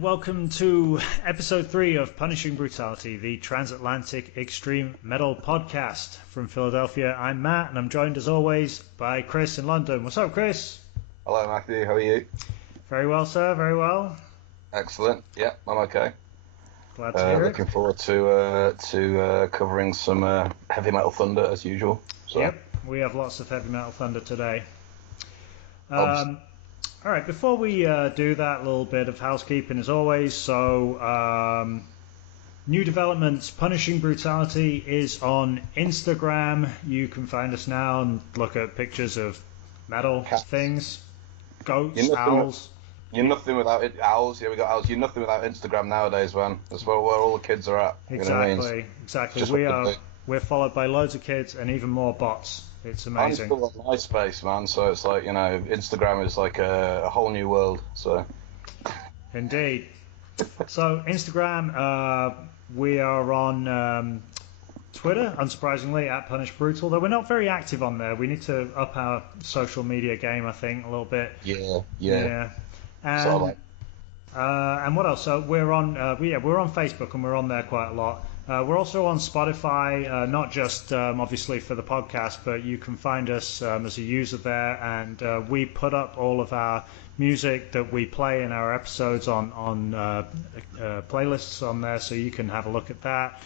and welcome to episode 3 of Punishing Brutality, the transatlantic extreme metal podcast. From Philadelphia, I'm Matt, and I'm joined as always by Chris in London. What's up, Chris? Hello, Matthew. How are you? Very well, sir. Very well. Excellent. Yeah, I'm okay. Glad to hear looking forward to covering some heavy metal thunder as usual. So. Yep, we have lots of heavy metal thunder today. All right, before we do that, a little bit of housekeeping as always. So, new developments. Punishing Brutality is on Instagram. You can find us now and look at pictures of metal things, goats, owls. You're nothing without it. Owls, yeah, we got owls. You're nothing without Instagram nowadays, man. That's where all the kids are at. Exactly, you know what I mean? exactly. We're followed by loads of kids and even more bots. It's amazing. I'm still on MySpace, man. So it's like, you know, Instagram is like a whole new world. So. Indeed. So Instagram, we are on Twitter, unsurprisingly, at Punish Brutal. Though we're not very active on there. We need to up our social media game, I think, a little bit. Yeah. And, sort of like... and what else? So we're on Facebook, and we're on there quite a lot. We're also on Spotify, not just obviously for the podcast, but you can find us as a user there, and we put up all of our music that we play in our episodes on playlists on there, so you can have a look at that.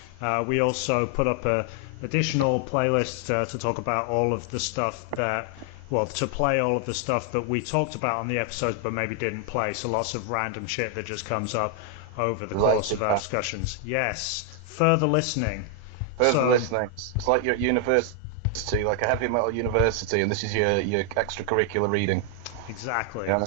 We also put up a additional playlist to talk about all of the stuff to play all of the stuff that we talked about on the episodes but maybe didn't play, so lots of random shit that just comes up over the course of our discussions. Yes. Further listening. It's like you're at university, like a heavy metal university, and this is your extracurricular reading. Exactly. Yeah.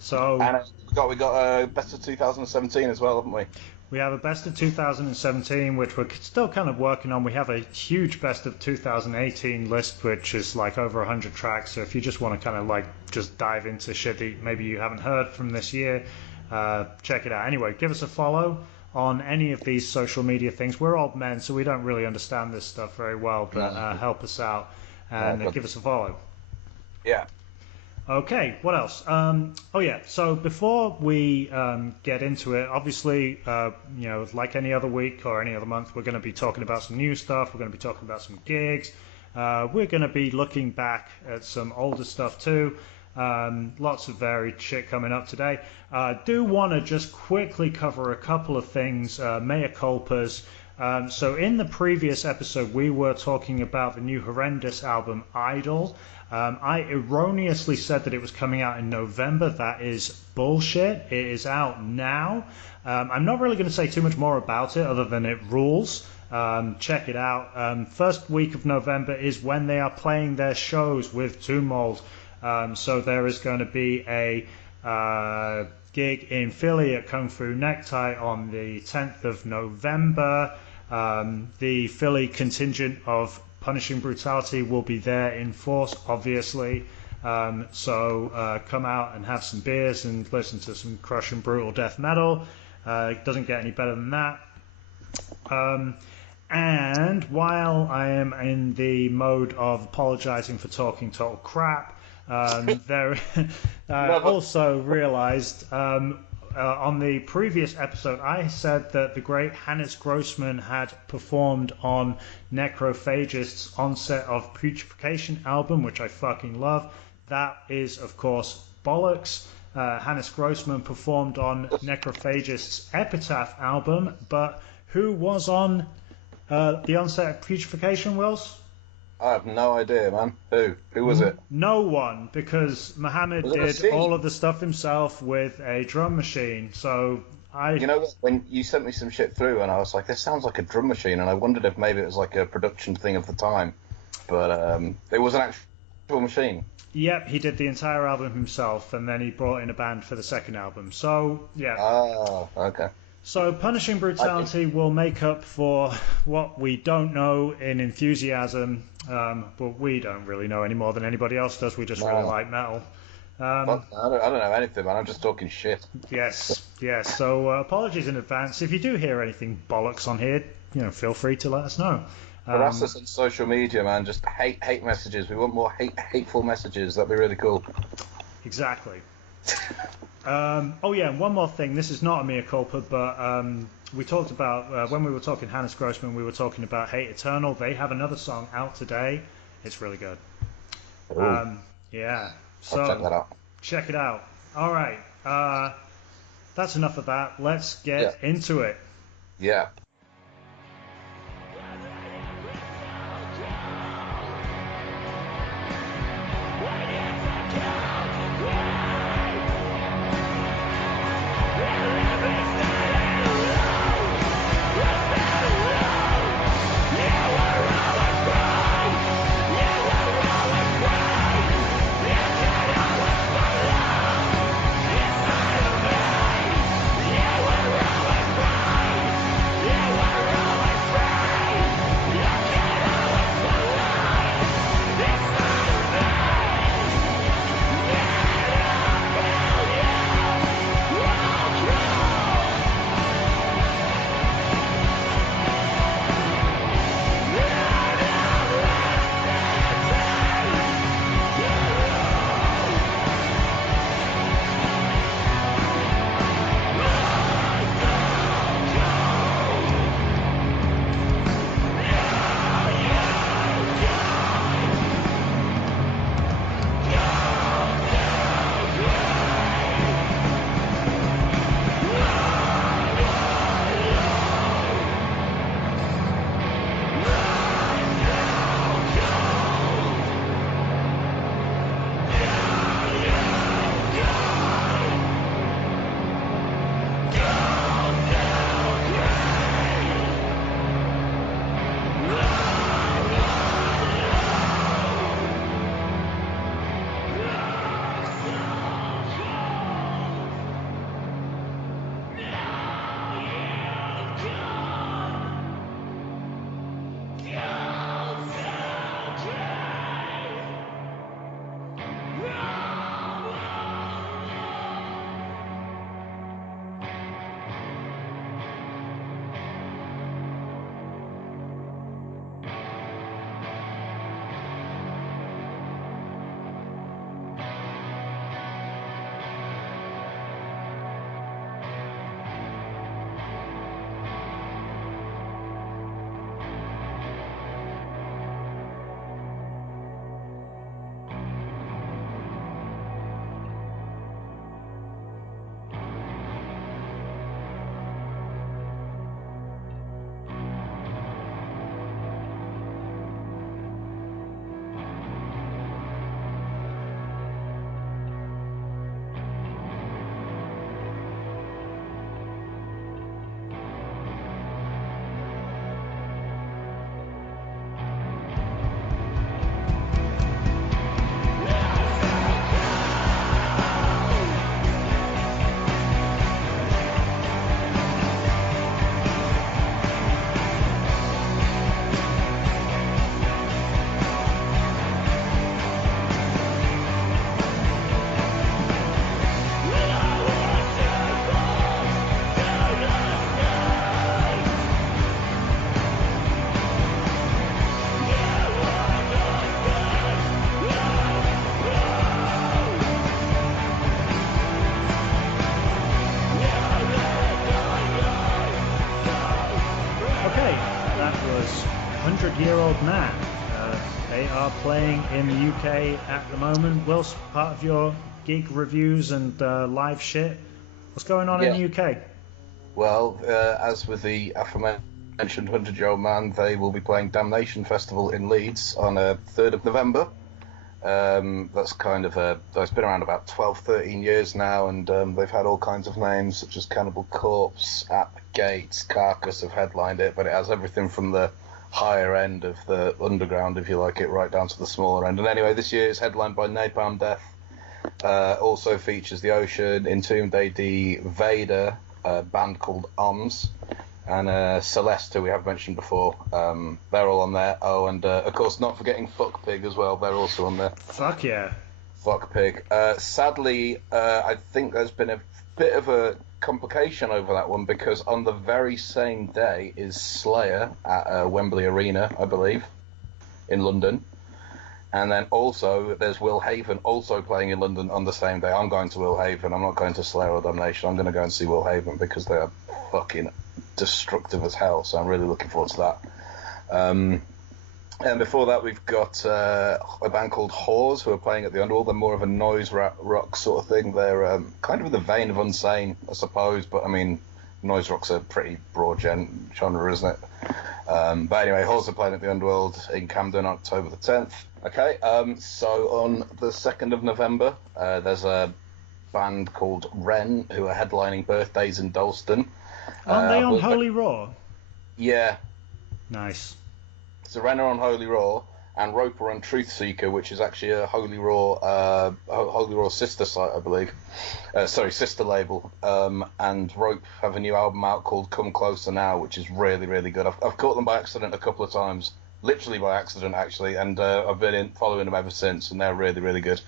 So. And we got a best of 2017 as well, haven't we? We have a best of 2017, which we're still kind of working on. We have a huge best of 2018 list, which is like over 100 tracks. So if you just want to kind of like just dive into shit that maybe you haven't heard from this year, check it out. Anyway, give us a follow on any of these social media things. We're old men, so we don't really understand this stuff very well, but help us out and give us a follow. Yeah. Okay, what else? So before we get into it, obviously, like any other week or any other month, we're going to be talking about some new stuff. We're going to be talking about some gigs. We're going to be looking back at some older stuff too. Lots of varied shit coming up today. Do want to just quickly cover a couple of things, mea culpas. So in the previous episode, we were talking about the new Horrendous album, Idol. I erroneously said that it was coming out in November. That is bullshit. It is out now. I'm not really going to say too much more about it other than it rules. Check it out. First week of November is when they are playing their shows with Tomb Mold. So there is going to be a gig in Philly at Kung Fu Necktie on the 10th of November. The Philly contingent of Punishing Brutality will be there in force, obviously. So come out and have some beers and listen to some crushing brutal death metal. It doesn't get any better than that. And while I am in the mode of apologizing for talking total crap, I also realized on the previous episode I said that the great Hannes Grossman had performed on Necrophagist's Onset of Putrefaction album, which I fucking love. That is, of course, bollocks. Hannes Grossman performed on Necrophagist's Epitaph album, but who was on the Onset of Putrefaction, Wills? I have no idea, man. Who was it? No one, because Mohammed did all of the stuff himself with a drum machine. So You know, when you sent me some shit through, and I was like, this sounds like a drum machine, and I wondered if maybe it was like a production thing of the time, but it was an actual machine. Yep, he did the entire album himself, and then he brought in a band for the second album. So yeah. Oh, okay. So Punishing Brutality will make up for what we don't know in Enthusiasm, but we don't really know any more than anybody else does. We just really like metal. I don't know anything, man. I'm just talking shit. Yes. So apologies in advance. If you do hear anything bollocks on here, feel free to let us know. Harass us on social media, man. Just hate messages. We want more hateful messages. That'd be really cool. Exactly. Oh yeah, and one more thing. This is not a mea culpa, but we talked about when we were talking Hannes Grossman, we were talking about Hate Eternal. They have another song out today. It's really good. Yeah. I'll check So that out. check it out. All right. That's enough of that. Let's get into it. Yeah. Year-Old Man. They are playing in the UK at the moment. Will's part of your gig reviews and live shit. What's going on in the UK? Well, as with the aforementioned 100-Year-Old Man, they will be playing Damnation Festival in Leeds on 3rd of November. That's that's been around about 12, 13 years now, and they've had all kinds of names, such as Cannibal Corpse, At the Gates, Carcass have headlined it, but it has everything from the higher end of the underground, if you like it, right down to the smaller end. And anyway, this year it's headlined by Napalm Death. Also features The Ocean, Entombed AD, Vader, a band called OMS, and Celeste, who we have mentioned before. They're all on there. Oh, and of course, not forgetting Fuck Pig as well. They're also on there. Fuck yeah. Fuck Pig. Sadly, I think there's been a bit of a complication over that one, because on the very same day is Slayer at Wembley Arena, I believe, in London. And then also there's Will Haven also playing in London on the same day. I'm going to Will Haven. I'm not going to Slayer or Damnation. I'm going to go and see Will Haven because they are fucking destructive as hell. So I'm really looking forward to that. And before that, we've got a band called Whores who are playing at the Underworld. They're more of a noise rock sort of thing. They're kind of in the vein of Unsane, I suppose. But I mean, noise rock's a pretty broad genre, isn't it? But anyway, Whores are playing at the Underworld in Camden on October the 10th. Okay, so on the 2nd of November, there's a band called Wren who are headlining Birthdays in Dalston. Aren't they on Holy Raw? Yeah. Nice. So Wren are on Holy Raw, and Rope are on Truth Seeker, which is actually a Holy Raw sister site, I believe. Sister label. And Rope have a new album out called Come Closer Now, which is really, really good. I've caught them by accident a couple of times. Literally by accident, actually, and I've been following them ever since, and they're really, really good.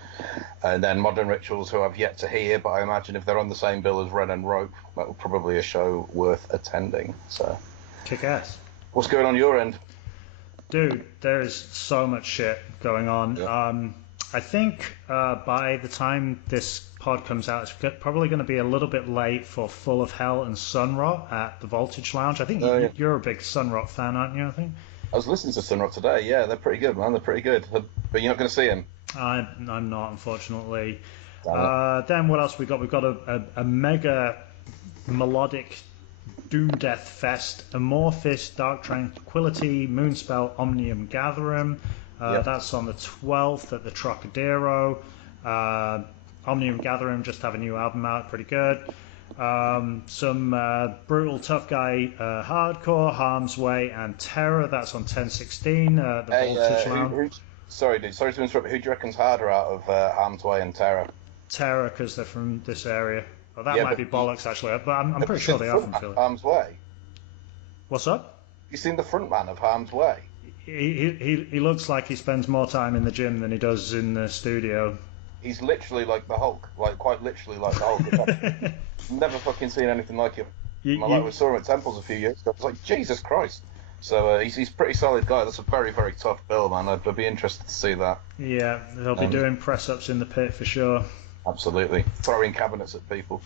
And then Modern Rituals, who I've yet to hear, but I imagine if they're on the same bill as Wren and Rope, that will probably a show worth attending. So, kick ass. What's going on your end? Dude, there is so much shit going on. Yeah. I think by the time this pod comes out, it's probably going to be a little bit late for Full of Hell and Sun Rot at the Voltage Lounge. I think you're a big Sun Rot fan, aren't you? I think. I was listening to Sun Rot today. Yeah, they're pretty good, man. They're pretty good. But you're not going to see him. I'm not, unfortunately. Then what else we got? We've got a mega melodic Doom Death Fest, Amorphis, Dark Tranquility, Moonspell, Omnium Gatherum. That's on the 12th at the Trocadero. Omnium Gatherum just have a new album out, pretty good. Some brutal tough guy hardcore, Harm's Way and Terror. That's on 10/16. The Voltage Lounge. Sorry to interrupt. Who do you reckon's harder out of Harm's Way and Terror? Terror, because they're from this area. Well, that might be bollocks, actually, but I'm pretty sure they are from Philly. Harm's Way. What's up? You seen the front man of Harm's Way? He looks like he spends more time in the gym than he does in the studio. He's literally like the Hulk, like quite literally like the Hulk. Never fucking seen anything like him. We saw him at Temples a few years ago. I was like, Jesus Christ. So he's a pretty solid guy. That's a very, very tough bill, man. I'd be interested to see that. Yeah, they'll be doing press-ups in the pit for sure. Absolutely. Throwing cabinets at people.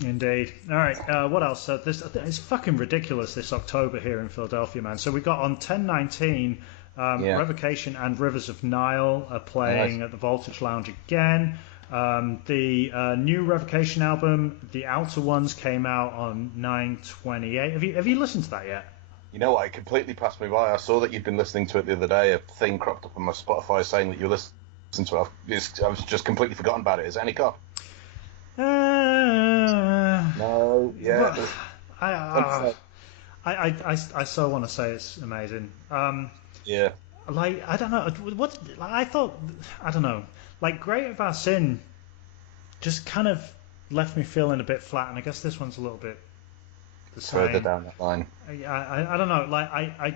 Indeed. All right, what else? It's fucking ridiculous this October here in Philadelphia, man. So we got on 10/19, Revocation and Rivers of Nile are playing at the Voltage Lounge again. The new Revocation album, The Outer Ones, came out on 9/28. Have you listened to that yet? You know what? It completely passed me by. I saw that you'd been listening to it the other day. A thing cropped up on my Spotify saying that you listened to it. I've just completly forgotten about it. Is it any cop? No. Yeah. I so want to say it's amazing. Yeah. Like, I don't know. I don't know. Like, Great of Our Sin just kind of left me feeling a bit flat, and I guess this one's a little bit the same. Further down that line. I don't know. Like, I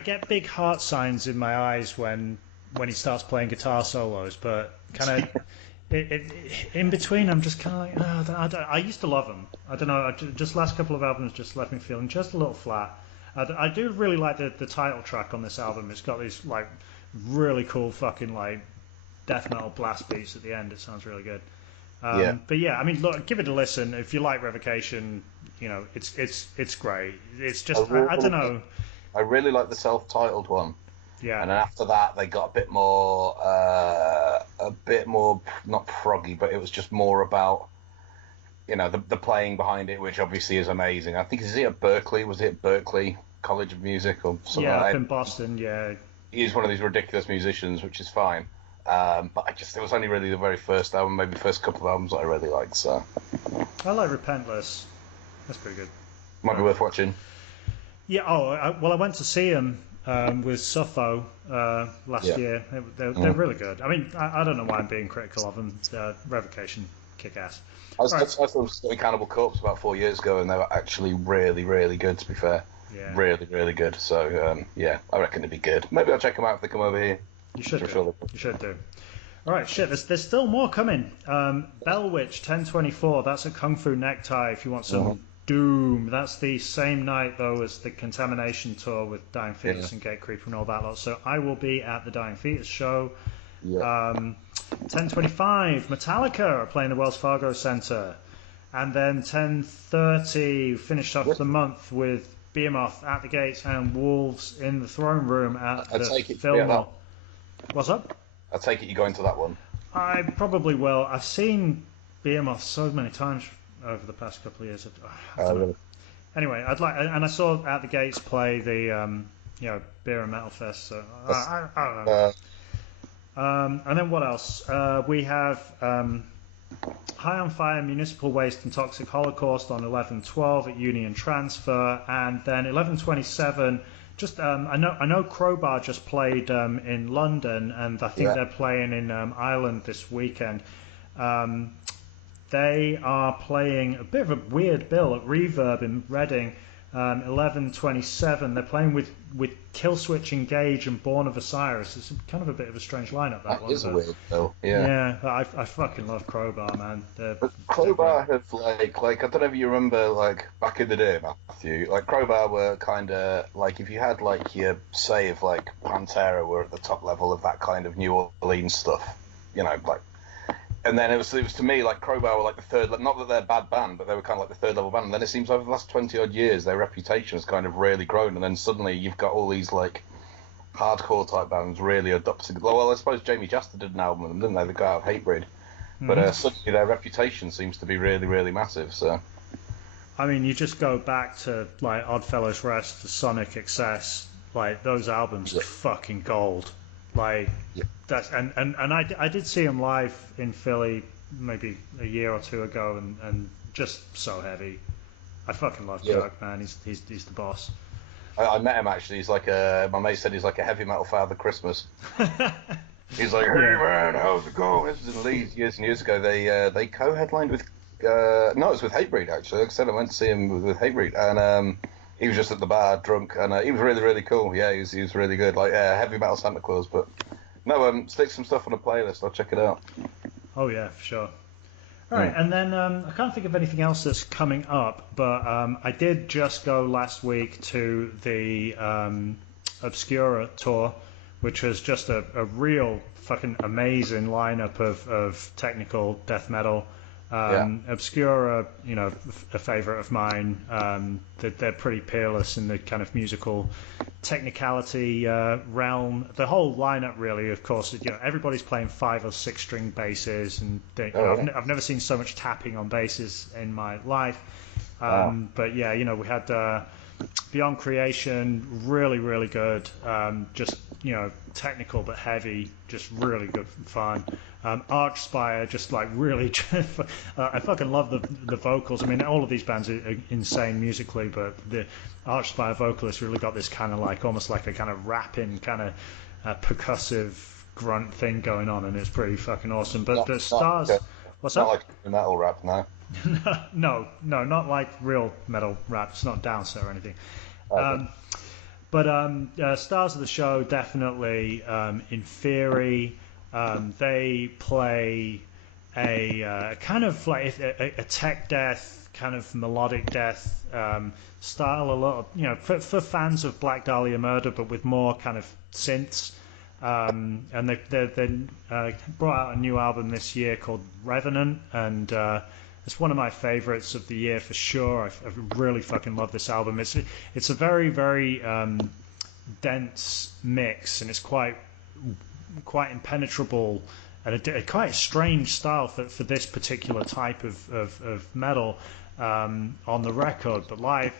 get big heart signs in my eyes when he starts playing guitar solos, but kind of in between, I'm just kind of like, I used to love him. I don't know. Just last couple of albums just left me feeling just a little flat. I do really like the title track on this album. It's got these like really cool fucking like death metal blast beats at the end. It sounds really good. But yeah, I mean, look, give it a listen. If you like Revocation, you know, it's great. It's just I don't know. I really like the self-titled one. Yeah. And then after that, they got a bit more not proggy, but it was just more about, you know, the playing behind it, which obviously is amazing. I think, was it at Berklee College of Music or something like that? Yeah, up in Boston, yeah. He's one of these ridiculous musicians, which is fine. But it was only really the very first album, maybe the first couple of albums that I really liked, so. I like Repentless. That's pretty good. Might be worth watching. Yeah, I went to see him with Suffo last year. They're really good. I mean, I don't know why I'm being critical of them. Revocation, kick-ass. I saw Cannibal Corpse about 4 years ago, and they were actually really, really good, to be fair. Yeah. Really, really good. So, I reckon it'd be good. Maybe I'll check them out if they come over here. You should do. You should do. All right, shit, there's still more coming. Bellwitch, 10/24. That's a Kung Fu Necktie if you want some Doom. That's the same night, though, as the Contamination tour with Dying Fetus and Gate Creeper and all that lot. So I will be at the Dying Fetus show. Yeah. 10:25, Metallica are playing the Wells Fargo Center. And then 10:30, finished off the month with Behemoth at the gates and Wolves in the throne room at the Fillmore. What's up? I take it you're going to that one. I probably will. I've seen Behemoth so many times over the past couple of years. Really? Anyway, and I saw At the Gates play the Beer and Metal Fest. So I don't know. And then what else? We have High on Fire, Municipal Waste and Toxic Holocaust on 11/12 at Union Transfer, and then 11/27. Just I know Crowbar just played in London, and I think they're playing in Ireland this weekend. They are playing a bit of a weird bill at Reverb in Reading. 11/27. They're playing with Killswitch Engage and Born of Osiris. It's kind of a bit of a strange lineup. That one is a weird bill. Yeah. Yeah, I fucking love Crowbar, man. But Crowbar have like I don't know if you remember like back in the day, Matthew. Like Crowbar were kind of like if you had like your say if like Pantera were at the top level of that kind of New Orleans stuff, you know, like. And then it was to me like Crowbar were like the third, not that they're a bad band, but they were kind of like the third level band. And then it seems over the last 20 odd years their reputation has kind of really grown. And then suddenly you've got all these like hardcore type bands really adopting. Well, I suppose Jamie Jasta did an album with them, didn't they? The guy out of Hatebreed. But suddenly their reputation seems to be really, really massive. So. I mean, you just go back to like Oddfellows Rest, to Sonic Excess, like those albums are fucking gold. Like that's and I did see him live in Philly maybe a year or two ago, and just so heavy. I fucking love Kirk, man. He's the boss. I met him actually. He's like my mate said he's like a heavy metal Father Christmas. He's like, hey man, how's it going? This was in Leeds years and years ago. They co-headlined with no, it was with Hatebreed actually. Like I said, I went to see him with Hatebreed, and he was just at the bar drunk, and he was really, really cool. Yeah, he was really good. Like heavy metal Santa Claus, but no, stick some stuff on a playlist. I'll check it out. Oh yeah, for sure. All right, and then I can't think of anything else that's coming up, but I did just go last week to the Obscura tour, which was just a real fucking amazing lineup of technical death metal. Obscura, you know, a favourite of mine. They're pretty peerless in the kind of musical technicality realm. The whole lineup, really, of course, you know, everybody's playing 5 or 6 string basses, and I've never seen so much tapping on basses in my life. But yeah, you know, we had Beyond Creation, really, really good. Just, you know, technical but heavy, just really good fun. Archspire, just like really, I fucking love the vocals. I mean, all of these bands are insane musically, but the Archspire vocalist really got this kind of like, almost like a kind of rapping, kind of percussive grunt thing going on, and it's pretty fucking awesome. But the Stars, what's that? Not like metal rap, no. No, not like real metal rap. It's not Downset or anything. Okay. But stars of the show, definitely Inferi. They play a kind of like a tech death, kind of melodic death style. A lot of, you know, for fans of Black Dahlia Murder, but with more kind of synths. And they brought out a new album this year called Revenant, and it's one of my favorites of the year for sure. I really fucking love this album. It's a very, very dense mix, and it's quite impenetrable, and a quite strange style for this particular type of metal on the record. But live,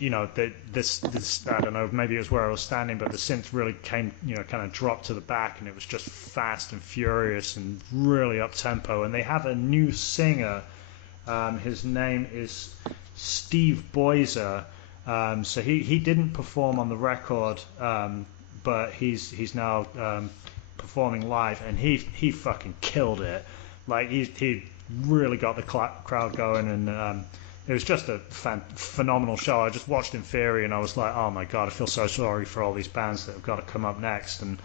you know, this I don't know, maybe it was where I was standing, but the synth really came, you know, kind of dropped to the back, and it was just fast and furious and really up tempo. And they have a new singer. His name is Steve Boyser. So he didn't perform on the record, but he's now performing live, and he fucking killed it. Like he really got the crowd going, and it was just a phenomenal show. I just watched Inferi, and I was like, oh my god, I feel so sorry for all these bands that have got to come up next, and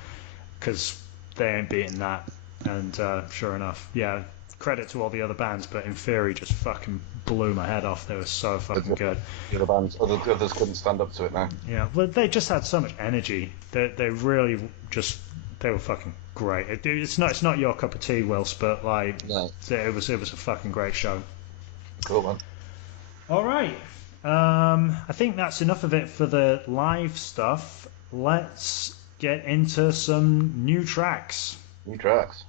because they ain't beating that. And sure enough, yeah, credit to all the other bands, but Inferi just fucking blew my head off. They were so fucking good. The other bands, others couldn't stand up to it now. Yeah, well, they just had so much energy. They really just, were fucking great. It's not your cup of tea, Wills, but like No. it was a fucking great show. Cool, man. All right. I think that's enough of it for the live stuff. Let's get into some new tracks. New tracks.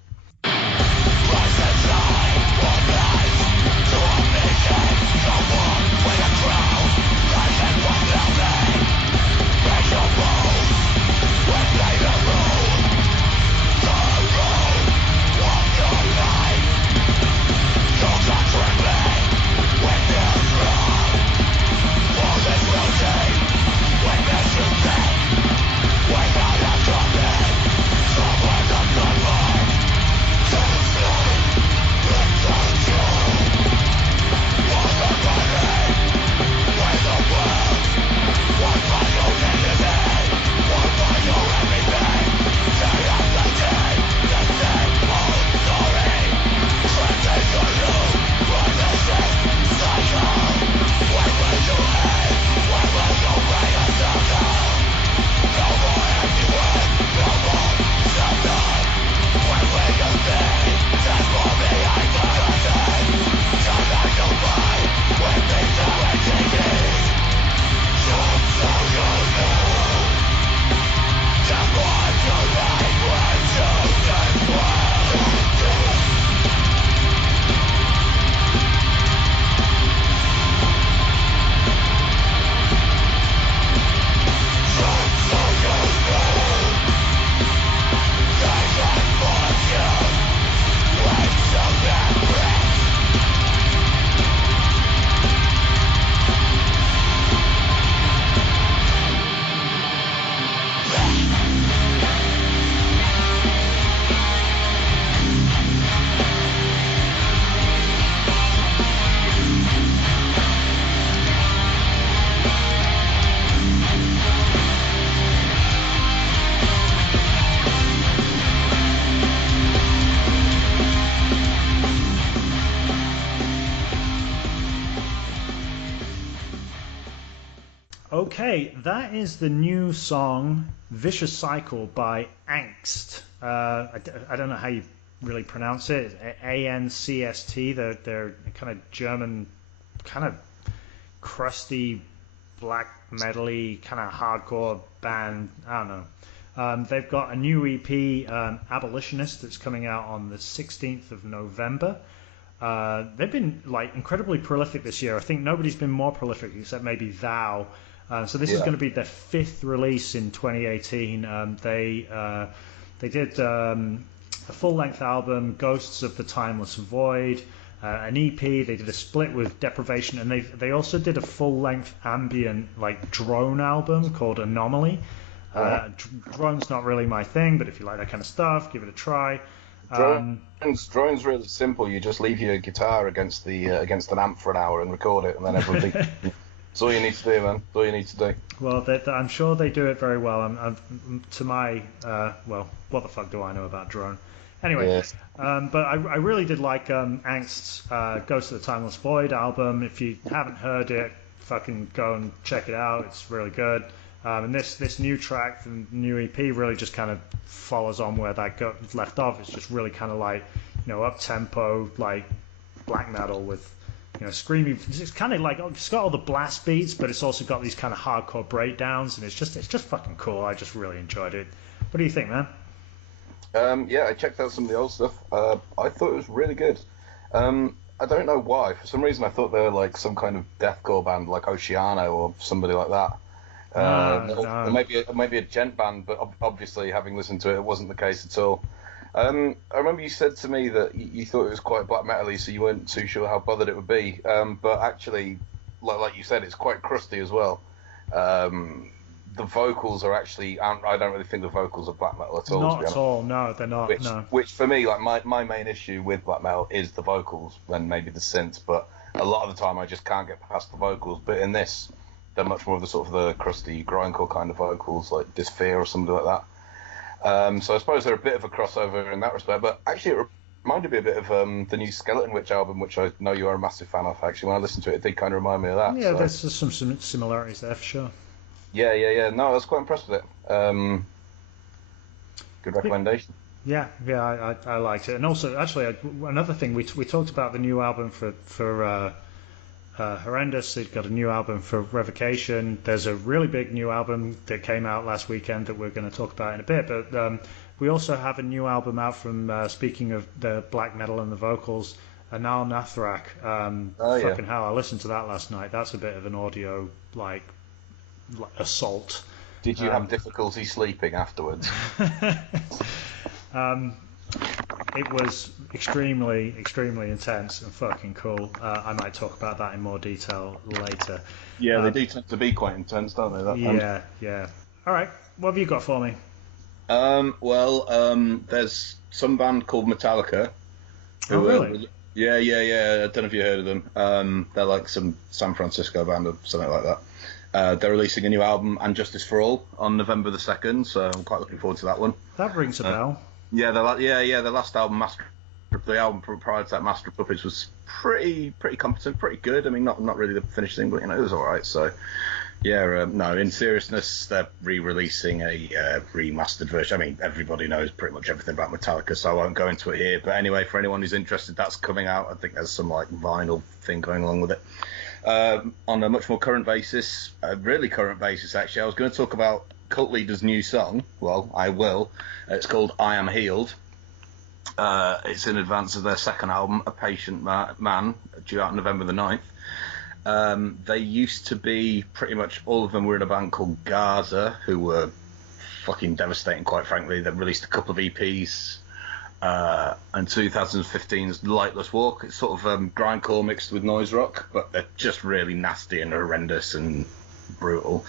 Okay, that is the new song Vicious Cycle by Angst. I don't know how you really pronounce it. A-N-C-S-T. They're kind of German, kind of crusty, black metal-y, kind of hardcore band. I don't know. They've got a new EP, Abolitionist, that's coming out on the 16th of November. They've been like incredibly prolific this year. I think nobody's been more prolific except maybe Thou. So this is going to be their 5th release in 2018. They did a full-length album, Ghosts of the Timeless Void, an EP. They did a split with Deprivation, and they also did a full-length ambient like drone album called Anomaly. Drone's not really my thing, but if you like that kind of stuff, give it a try. Drone's really simple. You just leave your guitar against an amp for an hour and record it, and then everything. That's all you need to do, man. That's all you need to do. Well, I'm sure they do it very well. To my well, what the fuck do I know about drone? Anyway, Yes. but I really did like Angst's Ghost of the Timeless Void album. If you haven't heard it, fucking go and check it out. It's really good. And this new track, the new EP, really just kind of follows on where that got left off. It's just really kind of like, up tempo, like black metal with, screamy. It's kind of like it's got all the blast beats, but it's also got these kind of hardcore breakdowns, and it's just fucking cool. I just really enjoyed it. What do you think, man? Yeah, I checked out some of the old stuff. I thought it was really good. I don't know why. For some reason, I thought they were like some kind of deathcore band, like Oceano or somebody like that. No. Maybe a gent band, but obviously, having listened to it, it wasn't the case at all. I remember you said to me that you thought it was quite black metal-y, so you weren't too sure how bothered it would be. But actually, like you said, it's quite crusty as well. The vocals are actually, I don't really think the vocals are black metal at all. Not at all. No, they're not. Which for me, like my main issue with black metal is the vocals and maybe the synths, but a lot of the time I just can't get past the vocals. But in this, they're much more of the sort of the crusty grindcore kind of vocals, like Dysphere or something like that. So I suppose they're a bit of a crossover in that respect. But actually, it reminded me a bit of the new Skeleton Witch album, which I know you are a massive fan of. Actually, when I listened to it, it did kind of remind me of that. Yeah, so. there's some similarities there for sure. Yeah. No, I was quite impressed with it. Good recommendation. Yeah, I liked it. And also, actually, another thing, we talked about the new album for Horrendous. They've got a new album for Revocation. There's a really big new album that came out last weekend that we're going to talk about in a bit. But we also have a new album out from, speaking of the black metal and the vocals, Anal Nathrak. Fucking hell, I listened to that last night. That's a bit of an audio, like assault. Did you have difficulty sleeping afterwards? It was extremely, extremely intense and fucking cool. I might talk about that in more detail later. Yeah, they do tend to be quite intense, don't they? Yeah. All right, what have you got for me? There's some band called Metallica. Oh, really? Yeah. I don't know if you heard of them. They're like some San Francisco band or something like that. They're releasing a new album, And Justice for All, on November the 2nd, so I'm quite looking forward to that one. That rings a bell. Yeah, the last album, the album prior to that, Master of Puppets, was pretty competent, pretty good. I mean, not really the finished thing, but it was all right. So, yeah, no. In seriousness, they're re-releasing a remastered version. I mean, everybody knows pretty much everything about Metallica, so I won't go into it here. But anyway, for anyone who's interested, that's coming out. I think there's some like vinyl thing going along with it. On a much more current basis, a really current basis actually, I was going to talk about Cult Leader's new song. Well, I will. It's called I Am Healed. It's in advance of their second album, A Patient Man, due out November the 9th. They used to be, pretty much all of them were in a band called Gaza, who were fucking devastating, quite frankly. They released a couple of EPs. And 2015's Lightless Walk. It's sort of grindcore mixed with noise rock, but they're just really nasty and horrendous and brutal.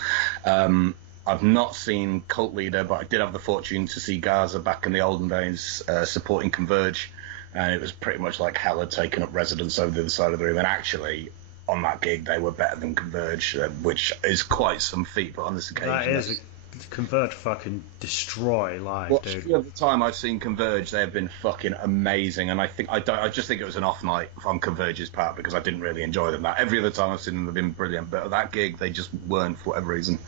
I've not seen Cult Leader, but I did have the fortune to see Gaza back in the olden days supporting Converge, and it was pretty much like hell had taken up residence over the other side of the room. And actually, on that gig, they were better than Converge, which is quite some feat, but on this occasion... That is Converge fucking destroy live, well, dude. Every time I've seen Converge, they have been fucking amazing, and I just think it was an off night on Converge's part because I didn't really enjoy them. That every other time I've seen them, they've been brilliant, but at that gig, they just weren't for whatever reason.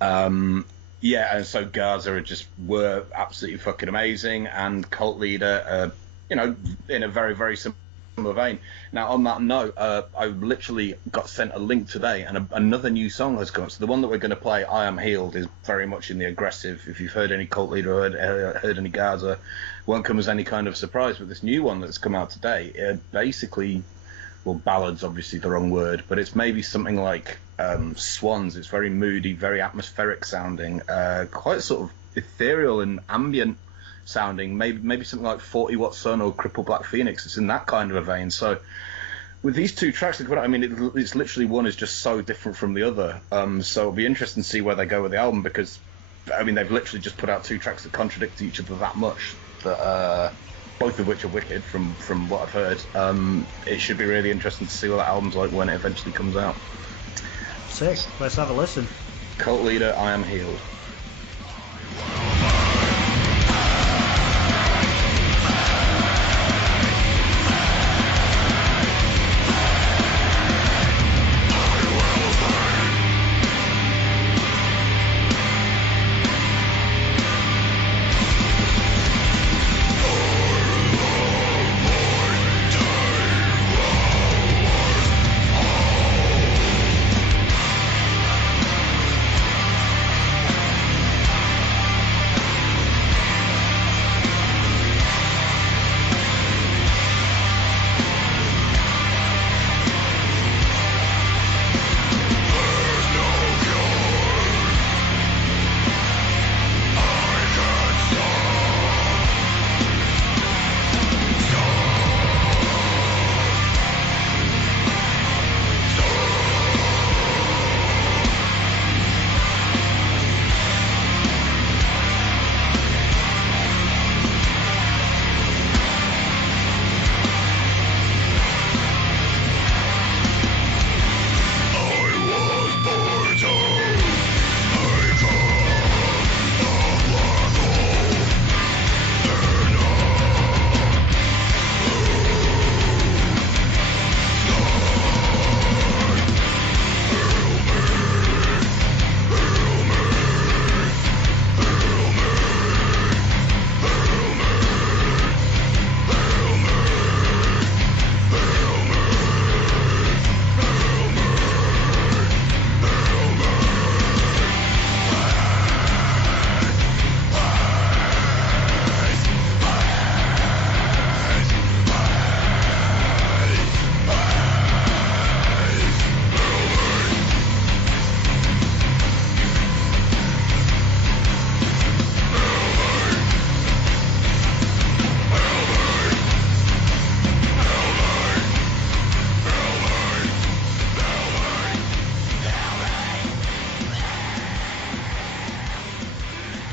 And so Gaza just were absolutely fucking amazing, and Cult Leader, in a very, very similar vein. Now, on that note, I literally got sent a link today, and another new song has come up. So the one that we're going to play, I Am Healed, is very much in the aggressive. If you've heard any Cult Leader or heard any Gaza, won't come as any kind of surprise. But this new one that's come out today, basically, well, ballad's obviously the wrong word, but it's maybe something like Swans. It's very moody, very atmospheric sounding, quite sort of ethereal and ambient sounding, maybe something like 40 Watt Sun or Cripple Black Phoenix. It's in that kind of a vein. So with these two tracks, I mean, it's literally one is just so different from the other. So it'll be interesting to see where they go with the album, because I mean, they've literally just put out two tracks that contradict each other that much, that both of which are wicked from what I've heard. It should be really interesting to see what that album's like when it eventually comes out. Sick. Let's have a listen. Cult Leader, I Am Healed.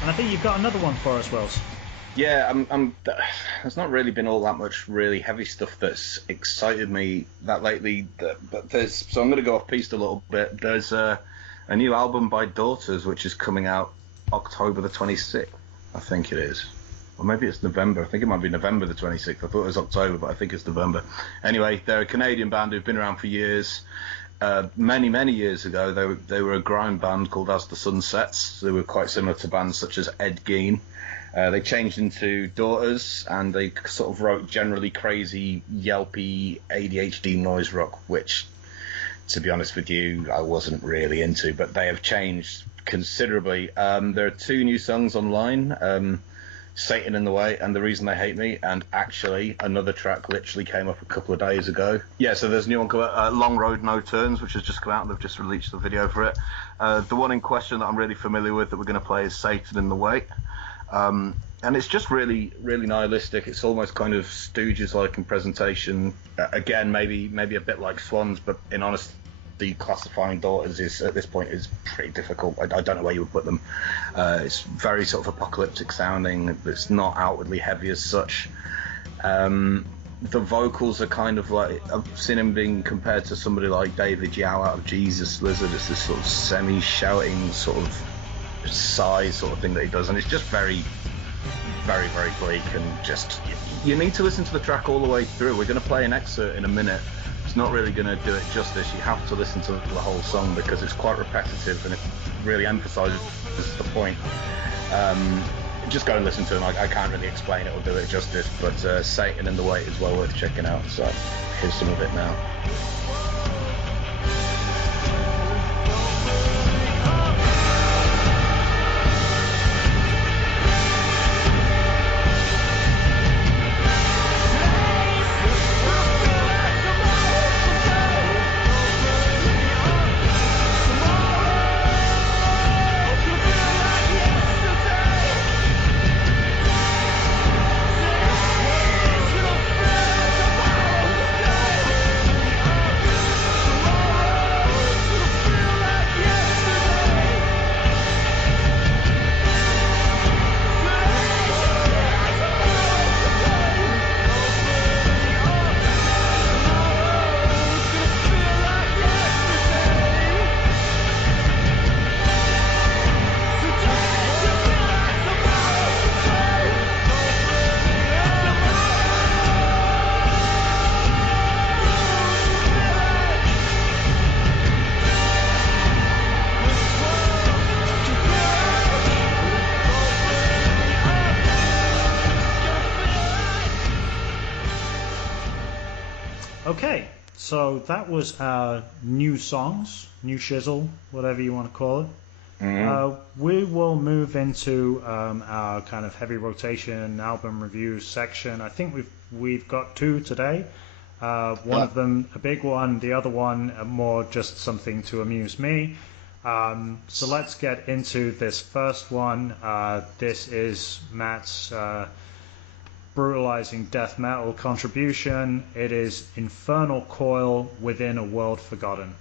And I think you've got another one for us, Wells. Yeah, there's not really been all that much really heavy stuff that's excited me that lately. But so I'm going to go off piste a little bit. There's a new album by Daughters which is coming out October the 26th, I think it is. Or maybe it's November. I think it might be November the 26th. I thought it was October, but I think it's November. Anyway, they're a Canadian band who've been around for years. Many years ago, they were a grime band called As the Sun Sets. They were quite similar to bands such as Ed Gein. They changed into Daughters, and they sort of wrote generally crazy, yelpy, ADHD noise rock, which, to be honest with you, I wasn't really into. But they have changed considerably. There are 2 new songs online, Satan in the Way and The Reason They Hate Me, and actually another track literally came up a couple of days ago. Yeah, so there's a new one called Long Road No Turns, which has just come out, and they've just released the video for it. The one in question that I'm really familiar with that we're going to play is Satan in the Way. And it's just really, really nihilistic. It's almost kind of Stooges-like in presentation. Again, maybe a bit like Swans, but in honesty, classifying Daughters is at this point is pretty difficult. I don't know where you would put them. It's very sort of apocalyptic sounding. It's not outwardly heavy as such. The vocals are kind of like, I've seen him being compared to somebody like David Yao out of Jesus Lizard. It's this sort of semi-shouting sort of sigh sort of thing that he does, and it's just very, very, very bleak. And just, you need to listen to the track all the way through. We're going to play an excerpt in a minute. It's not really going to do it justice. You have to listen to the whole song because it's quite repetitive and it really emphasizes the point. Just go and listen to him. I can't really explain it or do it justice, but Satan in the Way is well worth checking out. So here's some of it now. Okay, so that was our new songs, new shizzle, whatever you want to call it. We will move into our kind of heavy rotation album review section. I think we've got 2 today. One of them a big one, the other one more just something to amuse me. So let's get into this first one. This is Matt's brutalizing death metal contribution. It is Infernal Coil, Within a World Forgotten.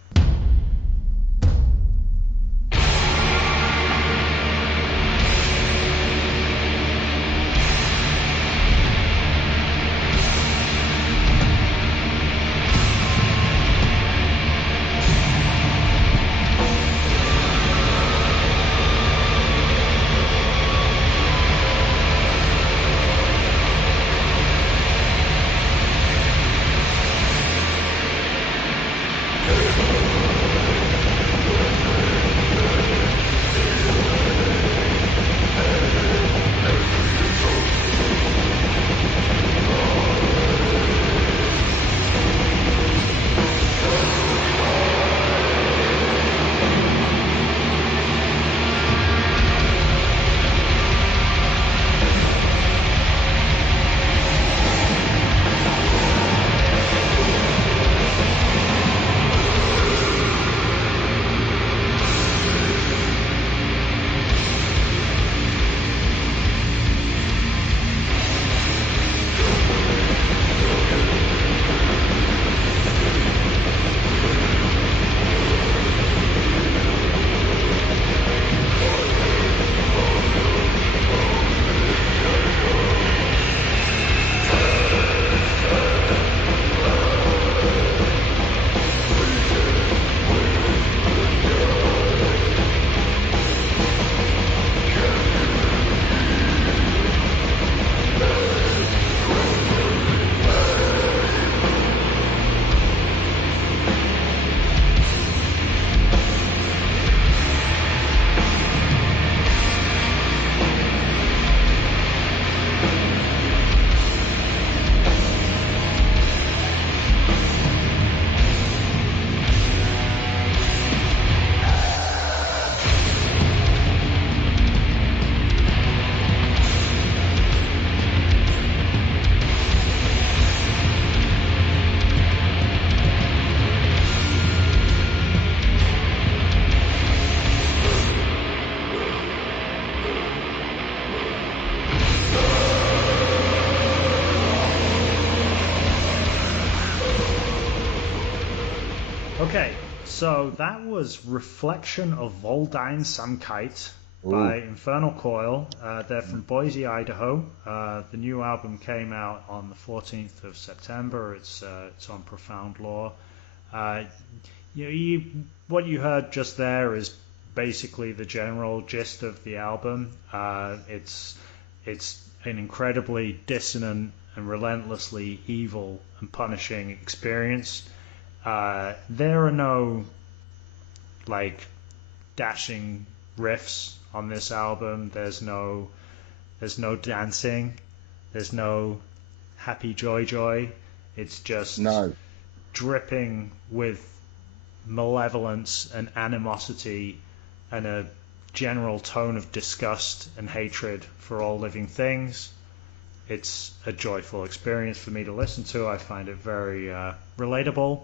So that was Reflection of Voldine Samkite by Infernal Coil. They're from Boise, Idaho. The new album came out on the 14th of September. It's on Profound Law. What you heard just there is basically the general gist of the album. It's an incredibly dissonant and relentlessly evil and punishing experience. There are no like dashing riffs on this album. There's no dancing. There's no happy joy. It's just dripping with malevolence and animosity and a general tone of disgust and hatred for all living things. It's a joyful experience for me to listen to. I find it very relatable.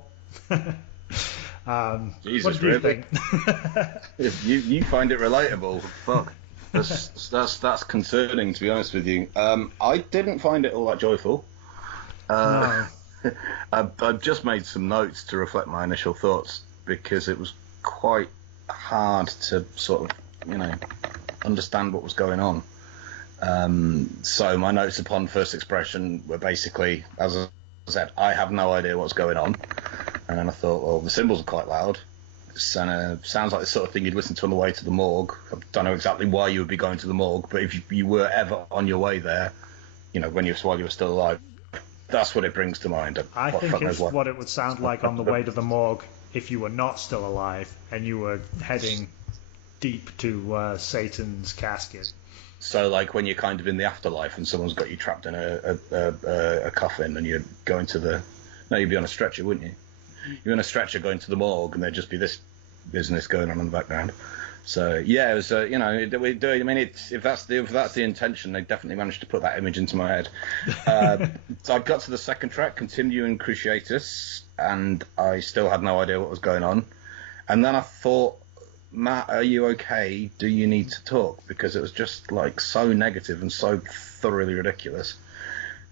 Jesus, what do you think? If you find it relatable, fuck. That's concerning, to be honest with you. I didn't find it all that joyful. No. I've just made some notes to reflect my initial thoughts because it was quite hard to sort of, understand what was going on. So my notes upon first expression were basically, as I said, I have no idea what's going on. And then I thought, well, the cymbals are quite loud. Sounds like the sort of thing you'd listen to on the way to the morgue. I don't know exactly why you would be going to the morgue, but if you were ever on your way there, while you were still alive, that's what it brings to mind. I think it's what it would sound like on the way to the morgue if you were not still alive and you were heading deep to Satan's casket. So, like when you're kind of in the afterlife and someone's got you trapped in a coffin and you're going to you'd be on a stretcher, wouldn't you? You're on a stretcher going to the morgue and there'd just be this business going on in the background. So yeah, it was if that's the intention, they definitely managed to put that image into my head. So I got to the second track, Continuum Cruciatus, and I still had no idea what was going on. And then I thought, Matt, are you okay? Do you need to talk? Because it was just like so negative and so thoroughly ridiculous.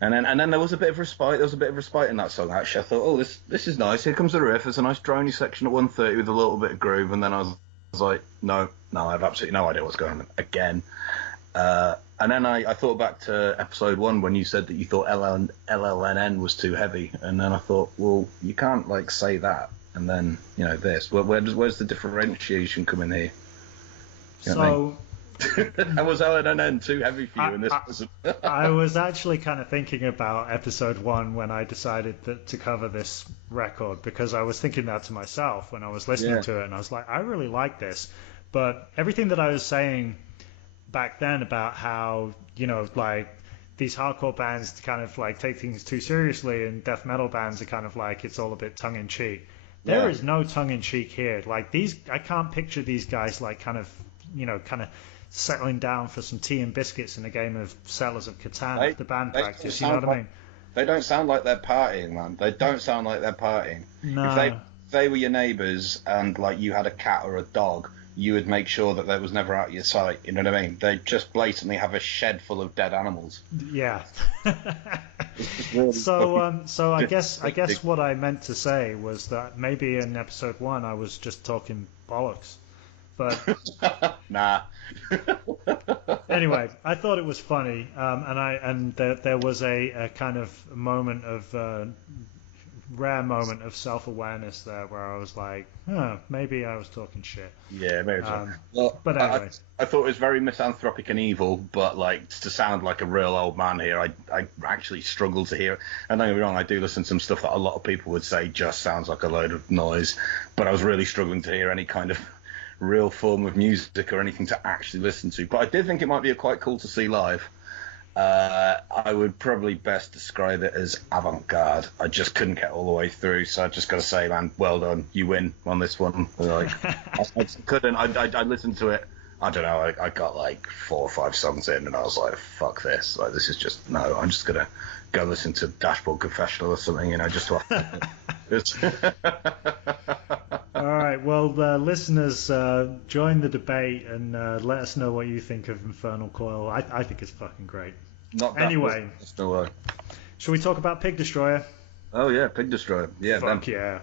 And then there was a bit of respite. There was a bit of respite in that song. Actually, I thought, oh, this is nice. Here comes the riff. There's a nice drony section at 1:30 with a little bit of groove. And then I was like, no, I have absolutely no idea what's going on again. And then I thought back to episode 1 when you said that you thought LLNN was too heavy. And then I thought, well, you can't like say that. And then this. Where's the differentiation come in here? Was LNN too heavy for you in this? I was actually kind of thinking about episode 1 when I decided to cover this record, because I was thinking that to myself when I was listening to it, and I was like, I really like this, but everything that I was saying back then about how like these hardcore bands kind of like take things too seriously, and death metal bands are kind of like it's all a bit tongue in cheek. There is no tongue in cheek here. Like I can't picture these guys like kind of settling down for some tea and biscuits in a game of Settlers of Catan after band practice, you know what I mean? They don't sound like they're partying, man. They don't sound like they're partying. No. If they were your neighbours and like you had a cat or a dog, you would make sure that they was never out of your sight, you know what I mean? They just blatantly have a shed full of dead animals. Yeah. Really so I guess what I meant to say was that maybe in episode 1 I was just talking bollocks. But nah. Anyway, I thought it was funny, and there was a kind of moment of rare moment of self-awareness there where I was like, maybe I was talking shit. Yeah, maybe. But anyway, I thought it was very misanthropic and evil, but like to sound like a real old man here, I actually struggled to hear it. And don't get me wrong, I do listen to some stuff that a lot of people would say just sounds like a load of noise, but I was really struggling to hear any kind of real form of music or anything to actually listen to. But I did think it might be quite cool to see live. I would probably best describe it as avant-garde. I just couldn't get all the way through, so I just got to say, man, well done, you win on this one. Like, I couldn't. I listened to it. I don't know. I got like 4 or 5 songs in, and I was like, fuck this. Like, this is just no. I'm just gonna go listen to Dashboard Confessional or something, just to. All right, well, listeners, join the debate and let us know what you think of Infernal Coil. I think it's fucking great. Not anyway, no way. Shall we talk about Pig Destroyer? Oh yeah, Pig Destroyer. Yeah, fuck yeah.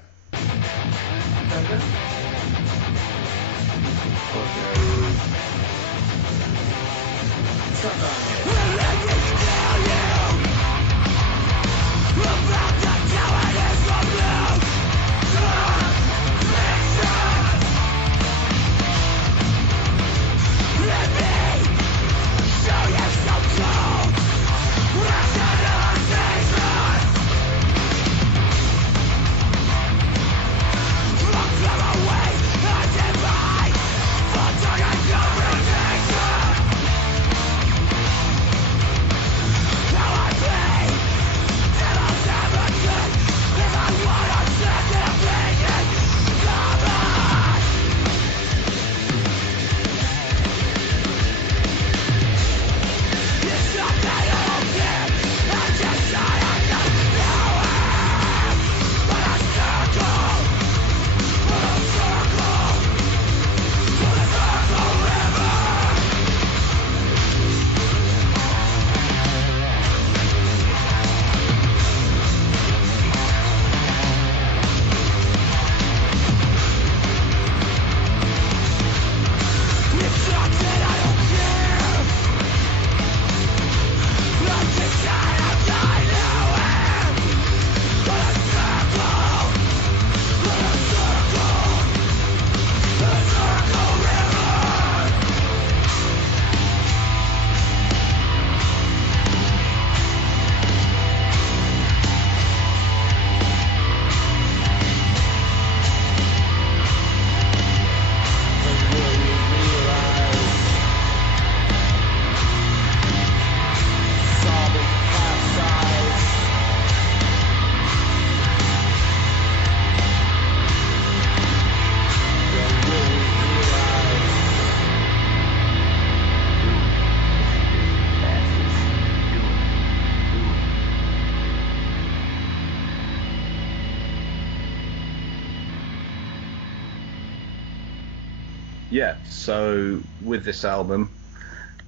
Yeah, so with this album,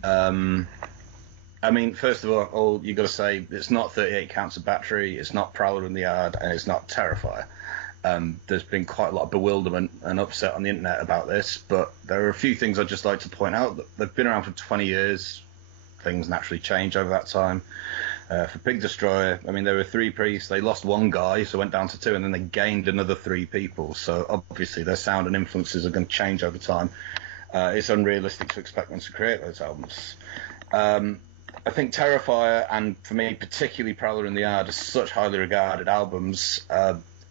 I mean, first of all you got to say it's not 38 Counts of Battery, it's not Prowler in the Yard, and it's not Terrifier. There's been quite a lot of bewilderment and upset on the internet about this, but there are a few things I'd just like to point out. They've been around for 20 years. Things naturally change over that time. For Pig Destroyer, I mean, there were 3 priests. They lost 1 guy, so went down to 2, and then they gained another 3 people. So obviously their sound and influences are going to change over time. It's unrealistic to expect them to create those albums. I think Terrifier, and for me particularly Prowler in the Yard, are such highly regarded albums.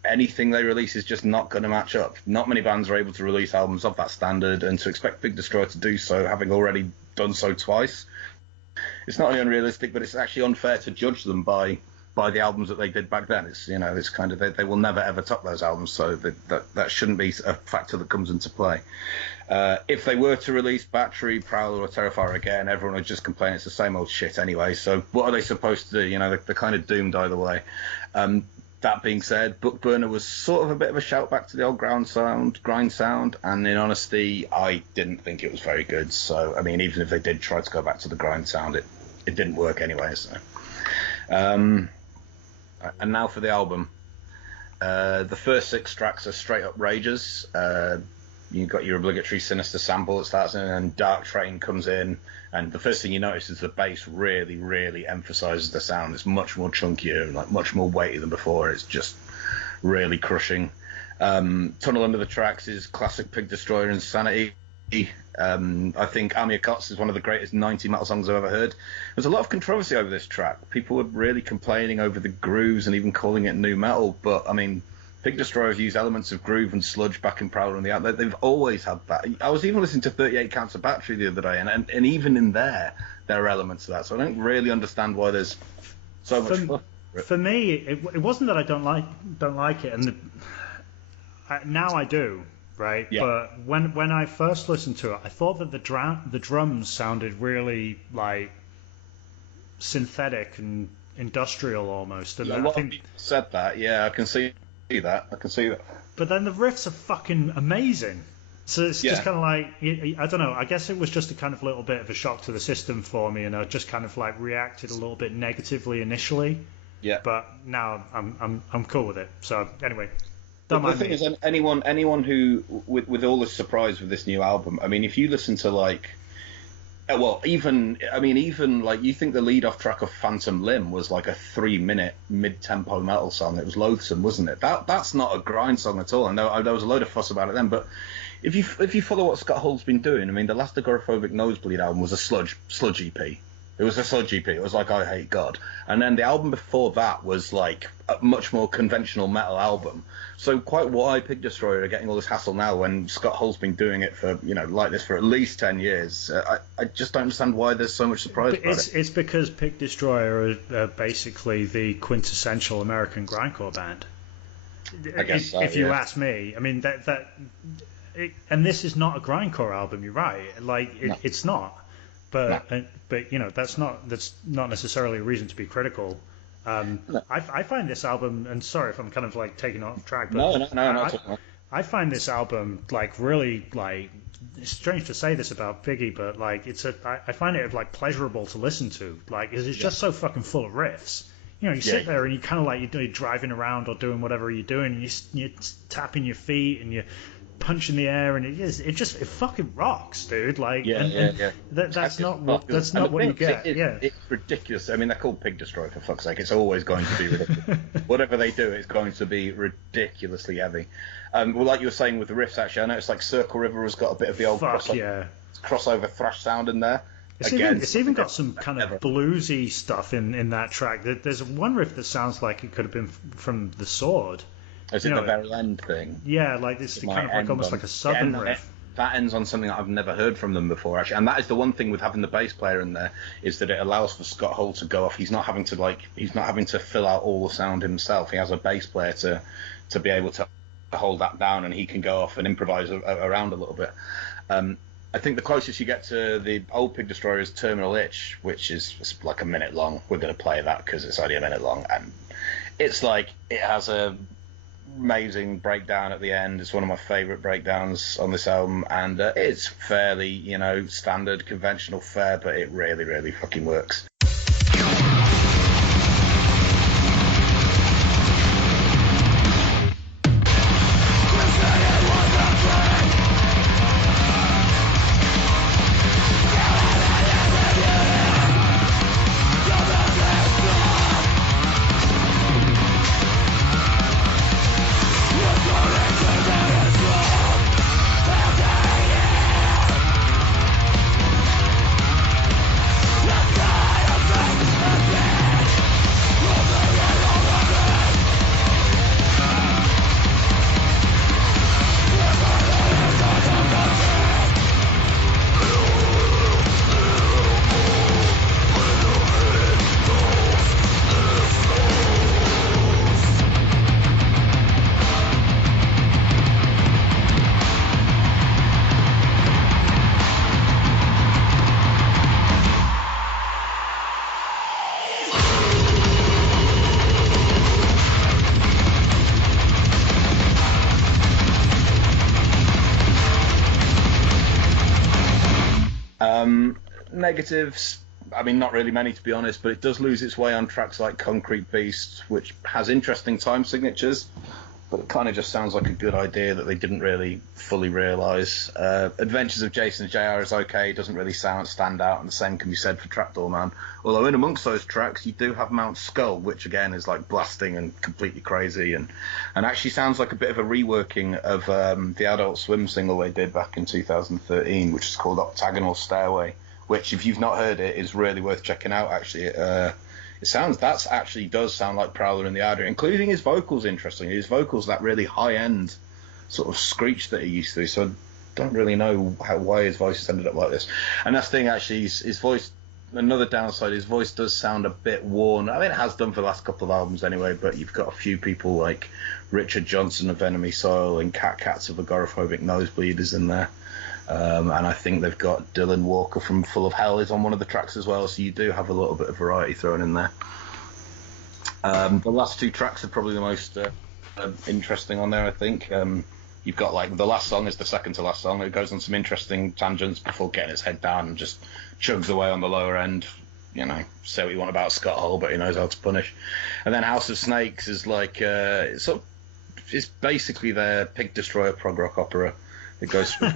Anything they release is just not going to match up. Not many bands are able to release albums of that standard, and to expect Pig Destroyer to do so, having already done so twice, it's not only unrealistic, but it's actually unfair to judge them by the albums that they did back then. It's, you know, it's kind of, they will never ever top those albums, so that shouldn't be a factor that comes into play. If they were to release Battery, Prowler, or Terrifier again, everyone would just complain it's the same old shit anyway. So what are they supposed to do? You know, they're kind of doomed either way. That being said, Bookburner was sort of a bit of a shout back to the old grind sound, and in honesty, I didn't think it was very good. So, I mean, even if they did try to go back to the grind sound, it didn't work anyway. So, and now for the album. The first 6 tracks are straight up rages. You've got your obligatory Sinister sample that starts in, and Dark Train comes in, and the first thing you notice is the bass really, really emphasises the sound. It's much more chunkier and like much more weighty than before. It's just really crushing. Tunnel Under the Tracks is classic Pig Destroyer insanity. I think Army of Cots is one of the greatest 90 metal songs I've ever heard. There's a lot of controversy over this track. People were really complaining over the grooves and even calling it new metal, but I mean, Pig Destroyer have used elements of groove and sludge back in Prowler and the Out. They've always had that. I was even listening to 38 Counts of Battery the other day, and even in there are elements of that. So I don't really understand why there's so much fun. For me, it wasn't that I don't like it, and now I do, right? Yeah. But when I first listened to it, I thought that the drums sounded really like synthetic and industrial almost. And A lot of people said that. Yeah, I can see that. But then the riffs are fucking amazing. So it's just kind of like, I don't know, I guess it was just a kind of little bit of a shock to the system for me, and I just kind of like reacted a little bit negatively initially. Yeah. But now I'm cool with it. So anyway. Don't The mind thing me. is, anyone who, with all the surprise with this new album, I mean, if you listen to like, well, even like, you think the lead-off track of Phantom Limb was like a 3-minute mid-tempo metal song. It was loathsome, wasn't it? That's not a grind song at all. I know there was a load of fuss about it then, but if you follow what Scott Hull's been doing, I mean, the last Agoraphobic Nosebleed album was a sludge EP. It was a sludge EP. It was like I Hate God. And then the album before that was like a much more conventional metal album. So quite why Pig Destroyer are getting all this hassle now when Scott Hull's been doing it for, like this for at least 10 years. I just don't understand why there's so much surprise about it. It's because Pig Destroyer are basically the quintessential American grindcore band. I guess so, if you ask me. I mean, and this is not a grindcore album, you're right. Like, it's not. But that's not necessarily a reason to be critical. I find this album, and sorry if I'm kind of like taking off track, but No. I find this album like really like, it's strange to say this about Biggie, but like I find it like pleasurable to listen to. Like, it's just so fucking full of riffs. You sit there and you kind of like you're driving around or doing whatever you're doing, and you're tapping your feet and you're punch in the air, and it fucking rocks, dude. Like, that's not what you get. It's ridiculous. I mean, they're called Pig Destroyer, for fuck's sake. It's always going to be ridiculous. Whatever they do, it's going to be ridiculously heavy. Well, like you were saying with the riffs, actually, I noticed like Circle River has got a bit of the old crossover thrash sound in there. It's even got some kind of bluesy stuff in that track. There's one riff that sounds like it could have been from The Sword. Is it the very end thing? Yeah, like this kind of like almost like a southern riff. That ends on something that I've never heard from them before, actually. And that is the one thing with having the bass player in there, is that it allows for Scott Hull to go off. He's not having to fill out all the sound himself. He has a bass player to be able to hold that down, and he can go off and improvise around a little bit. I think the closest you get to the old Pig Destroyer is Terminal Itch, which is like a minute long. We're going to play that because it's only a minute long, and it's like it has a amazing breakdown at the end. It's one of my favourite breakdowns on this album, and it's fairly, standard, conventional fare, but it really, really fucking works. Negatives, I mean, not really many, to be honest, but it does lose its way on tracks like Concrete Beast, which has interesting time signatures, but it kind of just sounds like a good idea that they didn't really fully realise. Adventures of Jason Jr. is okay, doesn't really stand out, and the same can be said for Trapdoor Man. Although in amongst those tracks, you do have Mount Skull, which again is like blasting and completely crazy, and actually sounds like a bit of a reworking of the Adult Swim single they did back in 2013, which is called Octagonal Stairway, which, if you've not heard it, is really worth checking out, actually. That actually does sound like Prowler in the Adder, including his vocals, interestingly. His vocals, that really high-end sort of screech that he used to, so I don't really know why his voice has ended up like this. And that's the thing, actually, his voice, another downside, his voice does sound a bit worn. I mean, it has done for the last couple of albums anyway, but you've got a few people like Richard Johnson of Enemy Soil and Cat Cats of Agoraphobic Nosebleed is in there. And I think they've got Dylan Walker from Full of Hell is on one of the tracks as well, so you do have a little bit of variety thrown in there. The last two tracks are probably the most interesting on there, I think. You've got, like, the last song is the second to last song. It goes on some interesting tangents before getting its head down and just chugs away on the lower end. Say what you want about Scott Hull, but he knows how to punish. And then House of Snakes is like, it's sort of it's basically their Pig Destroyer prog rock opera. It goes through, you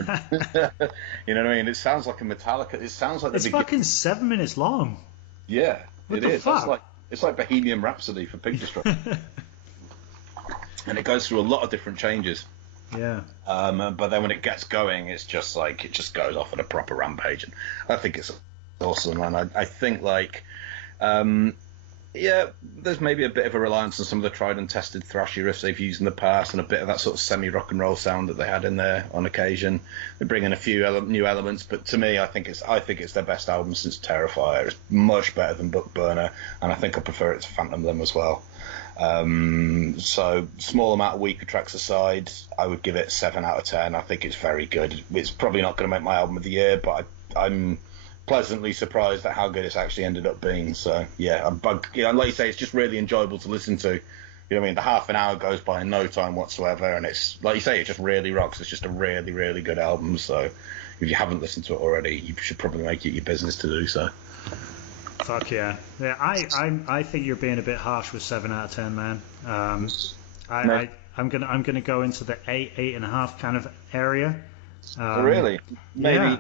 know what I mean? It sounds like a Metallica. It sounds like it's fucking 7 minutes long. Yeah, what it the is. Fuck? It's like Bohemian Rhapsody for Pig Destroyer, and it goes through a lot of different changes. Yeah. But then when it gets going, it's just like it just goes off on a proper rampage, and I think it's awesome. And I think like. Yeah, there's maybe a bit of a reliance on some of the tried and tested thrashy riffs they've used in the past, and a bit of that sort of semi-rock and roll sound that they had in there on occasion. They bring in a few new elements, but to me, I think it's their best album since Terrifier. It's much better than Book Burner, and I think I prefer it to Phantom Limb as well. So small amount of weaker tracks aside, I would give it 7 out of 10. I think it's very good. It's probably not going to make my album of the year, but I'm pleasantly surprised at how good it's actually ended up being. So yeah, like you say, it's just really enjoyable to listen to. You know what I mean? The half an hour goes by in no time whatsoever, and it's like you say, it just really rocks. It's just a really, really good album. So if you haven't listened to it already, you should probably make it your business to do so. Fuck yeah. Yeah, I think you're being a bit harsh with 7 out of 10, man. I'm gonna go into the 8.5 kind of area. Really? Yeah.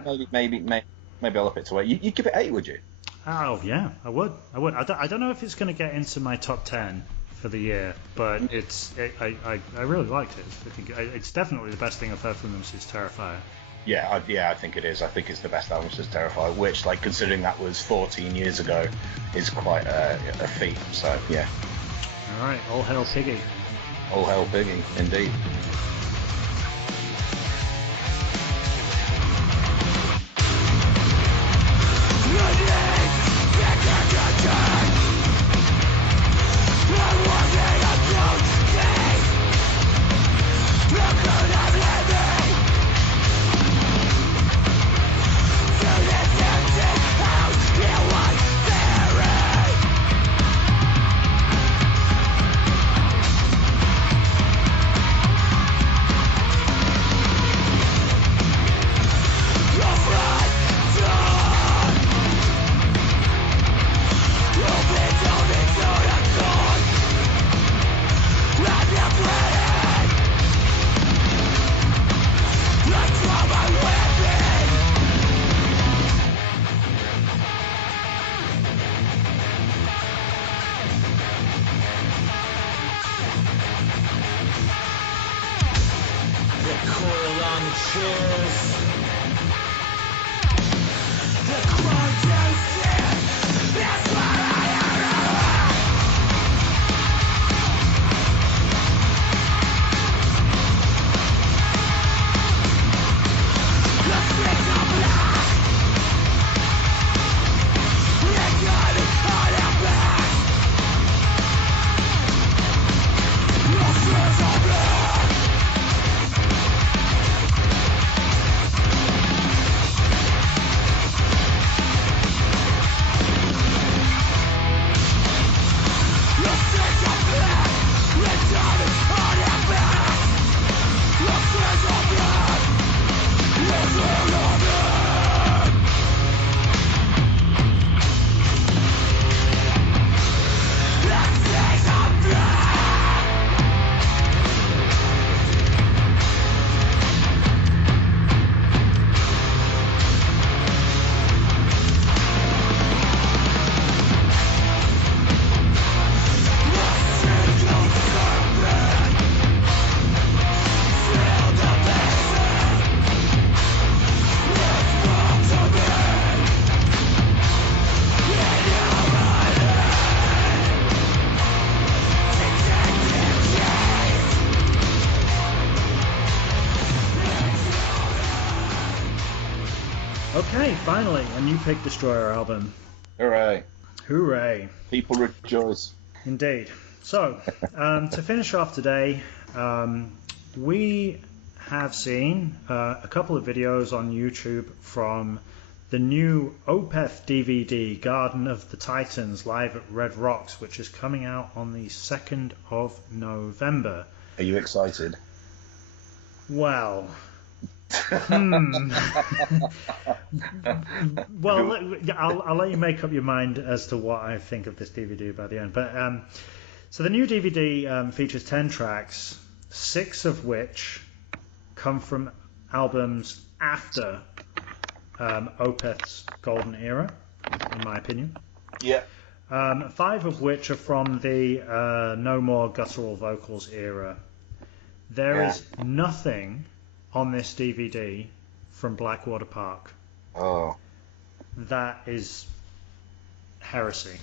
Maybe I'll up it to 8. You give it 8, would you? Oh yeah, I would. I don't know if it's going to get into my top 10 for the year, but I really liked it. I think it's definitely the best thing I've heard from them since Terrifier. Yeah, I think it is. I think it's the best album since Terrifier, which, like, considering that was 14 years ago, is quite a feat. So yeah. All right, all hail Piggy. All hail Piggy, indeed. Okay, finally, a new Pig Destroyer album. Hooray. Hooray. People rejoice. Indeed. So, to finish off today, we have seen a couple of videos on YouTube from the new Opeth DVD, Garden of the Titans, live at Red Rocks, which is coming out on the 2nd of November. Are you excited? Well... Well, I'll let you make up your mind as to what I think of this DVD by the end. But so the new DVD features 10 tracks, 6 of which come from albums after Opeth's golden era, in my opinion. Yeah. 5 of which are from the No More Guttural Vocals era. There is nothing on this DVD from Blackwater Park. Oh. That is heresy.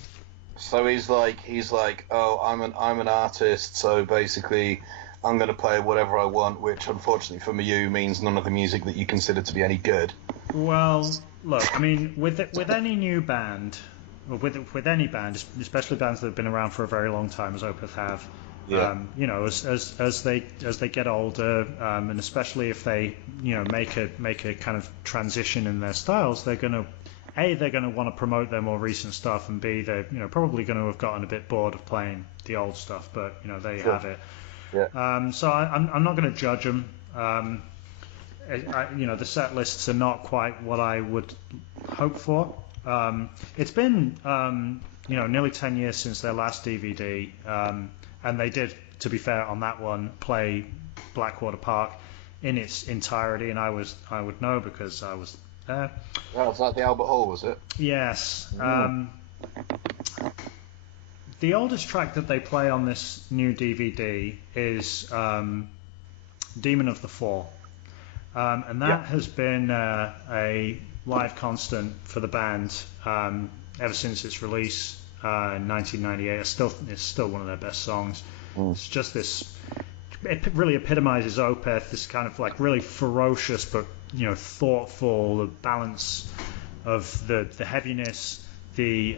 So he's like, oh, I'm an artist, so basically I'm going to play whatever I want, which unfortunately for you means none of the music that you consider to be any good. Well, look, I mean, with any new band, or with any band, especially bands that have been around for a very long time, as Opeth have, you know, as they get older, and especially if they, you know, make a kind of transition in their styles, they're going to want to promote their more recent stuff, and B, they're, you know, probably going to have gotten a bit bored of playing the old stuff, but you know, there you have it. Yeah. So I'm not going to judge them. You know, the set lists are not quite what I would hope for. It's been you know, nearly 10 years since their last DVD, and they did, to be fair, on that one play Blackwater Park in its entirety, and I would know because I was there. Well, was that the Albert Hall, was it? Yes. The oldest track that they play on this new DVD is Demon of the Fall. And that has been a live constant for the band ever since its release in 1998. It's still one of their best songs. It's just this, it really epitomizes Opeth, this kind of like really ferocious but, you know, thoughtful, the balance of the heaviness, the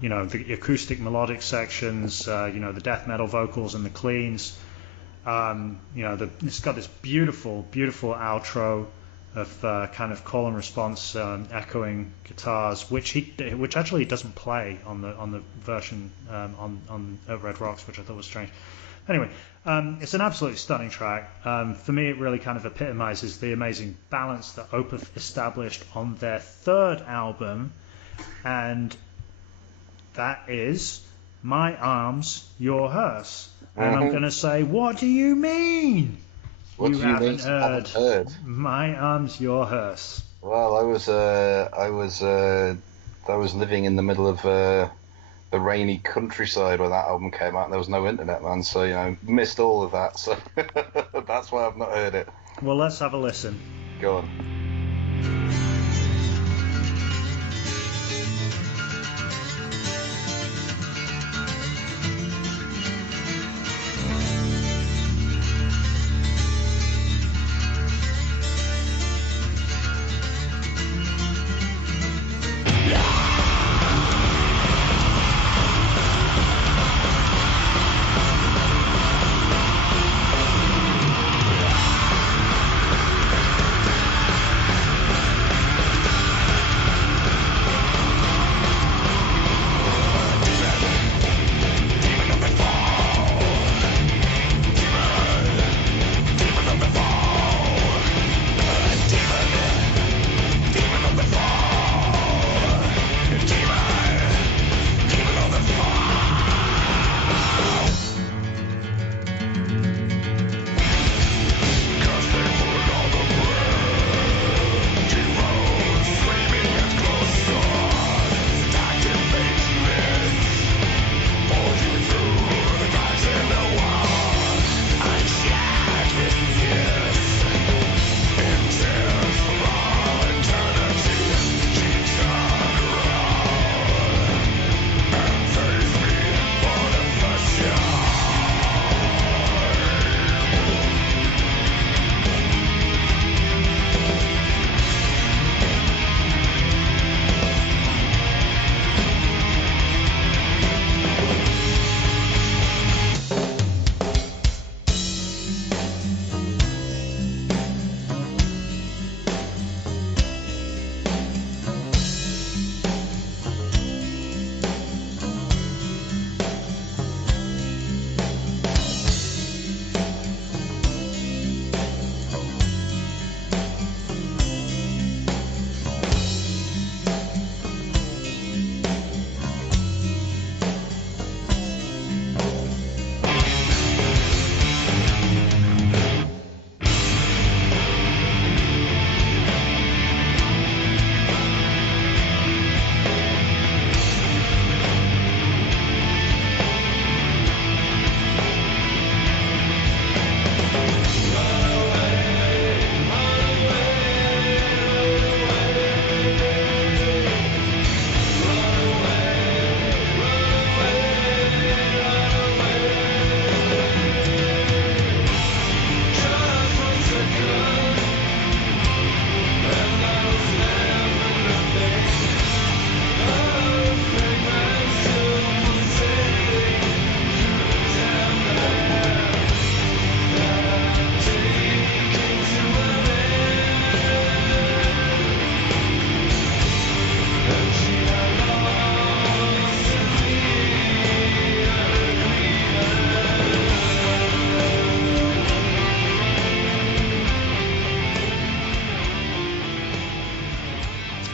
you know, the acoustic melodic sections, you know, the death metal vocals and the cleans. You know, it's got this beautiful outro of kind of call and response, echoing guitars, which actually doesn't play on the version on Red Rocks, which I thought was strange. Anyway, it's an absolutely stunning track. For me, it really kind of epitomizes the amazing balance that Opeth established on their third album, and that is My Arms, Your Hearse. And I'm going to say, what do you mean? What you do you haven't mean heard? heard? My Arms, Your Hearse. Well, I was living in the middle of the rainy countryside when that album came out, and there was no internet, man. So, you know, missed all of that. So that's why I've not heard it. Well, let's have a listen. Go on.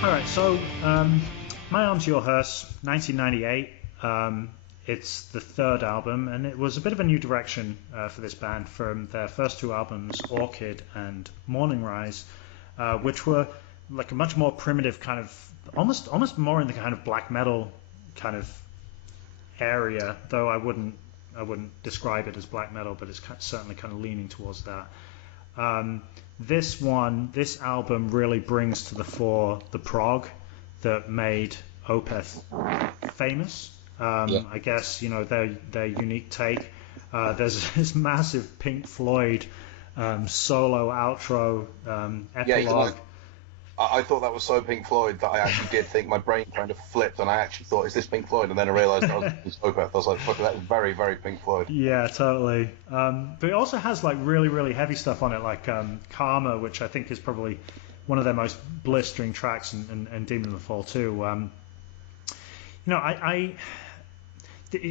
All right, so My Arms, Your Hearse, 1998. It's the third album, and it was a bit of a new direction for this band from their first two albums, Orchid and Morning Rise, which were like a much more primitive kind of, almost more in the kind of black metal kind of area, though I wouldn't describe it as black metal, but it's certainly kind of leaning towards that. This album really brings to the fore the prog that made Opeth famous. I guess, you know, their unique take. There's this massive Pink Floyd solo outro epilogue. Yeah, you know, I thought that was so Pink Floyd that I actually did think my brain kind of flipped, and I actually thought, is this Pink Floyd? And then I realised that was Opeth. I was like, fuck, that was very, very Pink Floyd. Yeah, totally. But it also has like really, really heavy stuff on it, like Karma, which I think is probably one of their most blistering tracks, and Demon of the Fall too. You know,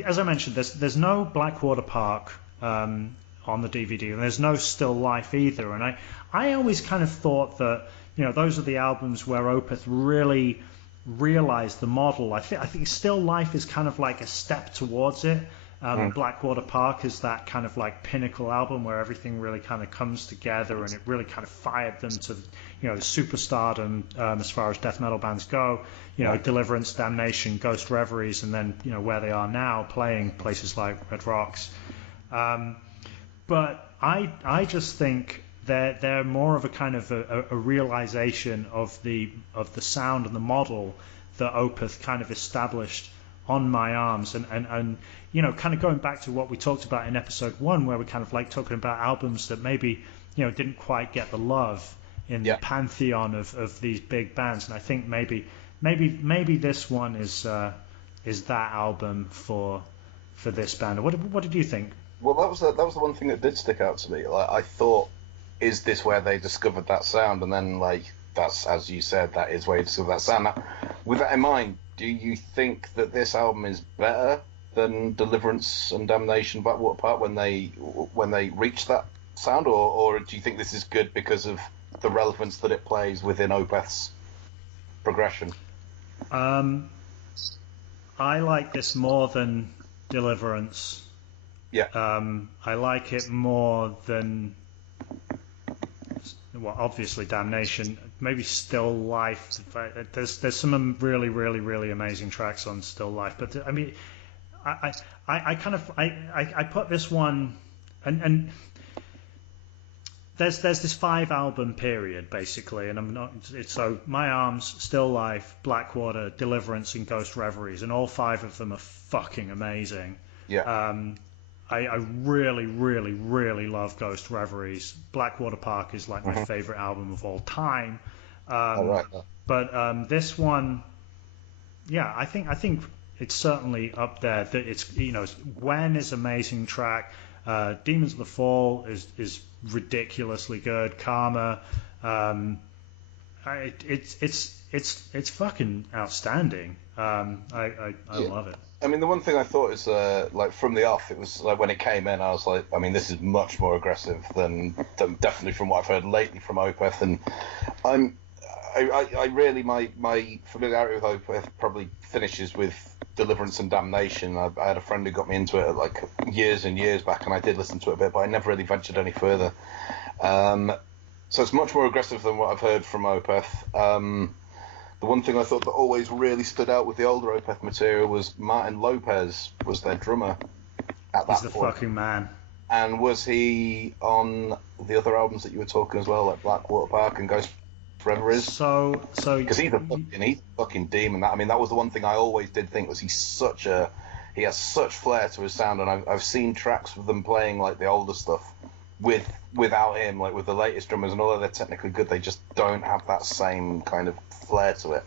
as I mentioned, there's no Blackwater Park on the DVD, and there's no Still Life either. And I always kind of thought that, you know, those are the albums where Opeth really realized the model. I think Still Life is kind of like a step towards it. Blackwater Park is that kind of like pinnacle album where everything really kind of comes together, and it really kind of fired them to, you know, superstardom as far as death metal bands go. You know, Deliverance, Damnation, Ghost Reveries, and then, you know, where they are now, playing places like Red Rocks. But I just think they're more of a kind of a realization of the sound and the model that Opeth kind of established on My Arms, and you know, kind of going back to what we talked about in episode 1, where we kind of like talking about albums that maybe, you know, didn't quite get the love in the pantheon of these big bands. And I think maybe this one is that album for this band. What did you think? Well, that was the one thing that did stick out to me. Like, I thought, is this where they discovered that sound? And then, like, that's, as you said, that is where you discovered that sound. Now, with that in mind, do you think that this album is better than Deliverance and Damnation, Blackwater Park, when they reach that sound, or do you think this is good because of the relevance that it plays within Opeth's progression? I like this more than Deliverance. Yeah. I like it more than, well, obviously Damnation, maybe Still Life. There's some really, really, really amazing tracks on Still Life, but I mean, I kind of put this one, and there's this 5 album period basically, and so My Arms, Still Life, Blackwater, Deliverance, and Ghost Reveries, and all 5 of them are fucking amazing. Yeah. I really, really, really love Ghost Reveries. Blackwater Park is like my favorite album of all time. But this one, yeah, I think it's certainly up there. That it's, you know, When is amazing track. Demons of the Fall is ridiculously good. Karma, it's fucking outstanding. I love it. I mean, the one thing I thought is, like, from the off, it was like when it came in, I was like, I mean, this is much more aggressive than definitely from what I've heard lately from Opeth, and I really, my familiarity with Opeth probably finishes with Deliverance and Damnation. I had a friend who got me into it like years and years back, and I did listen to it a bit, but I never really ventured any further. So it's much more aggressive than what I've heard from Opeth. The one thing I thought that always really stood out with the older Opeth material was Martin Lopez was their drummer at that point. He's the fucking man. And was he on the other albums that you were talking as well, like Blackwater Park and Ghost Reveries? So because he's a fucking demon. I mean, that was the one thing I always did think was he has such flair to his sound, and I've seen tracks with them playing like the older stuff without him, like with the latest drummers, and although they're technically good, they just don't have that same kind of flair to it.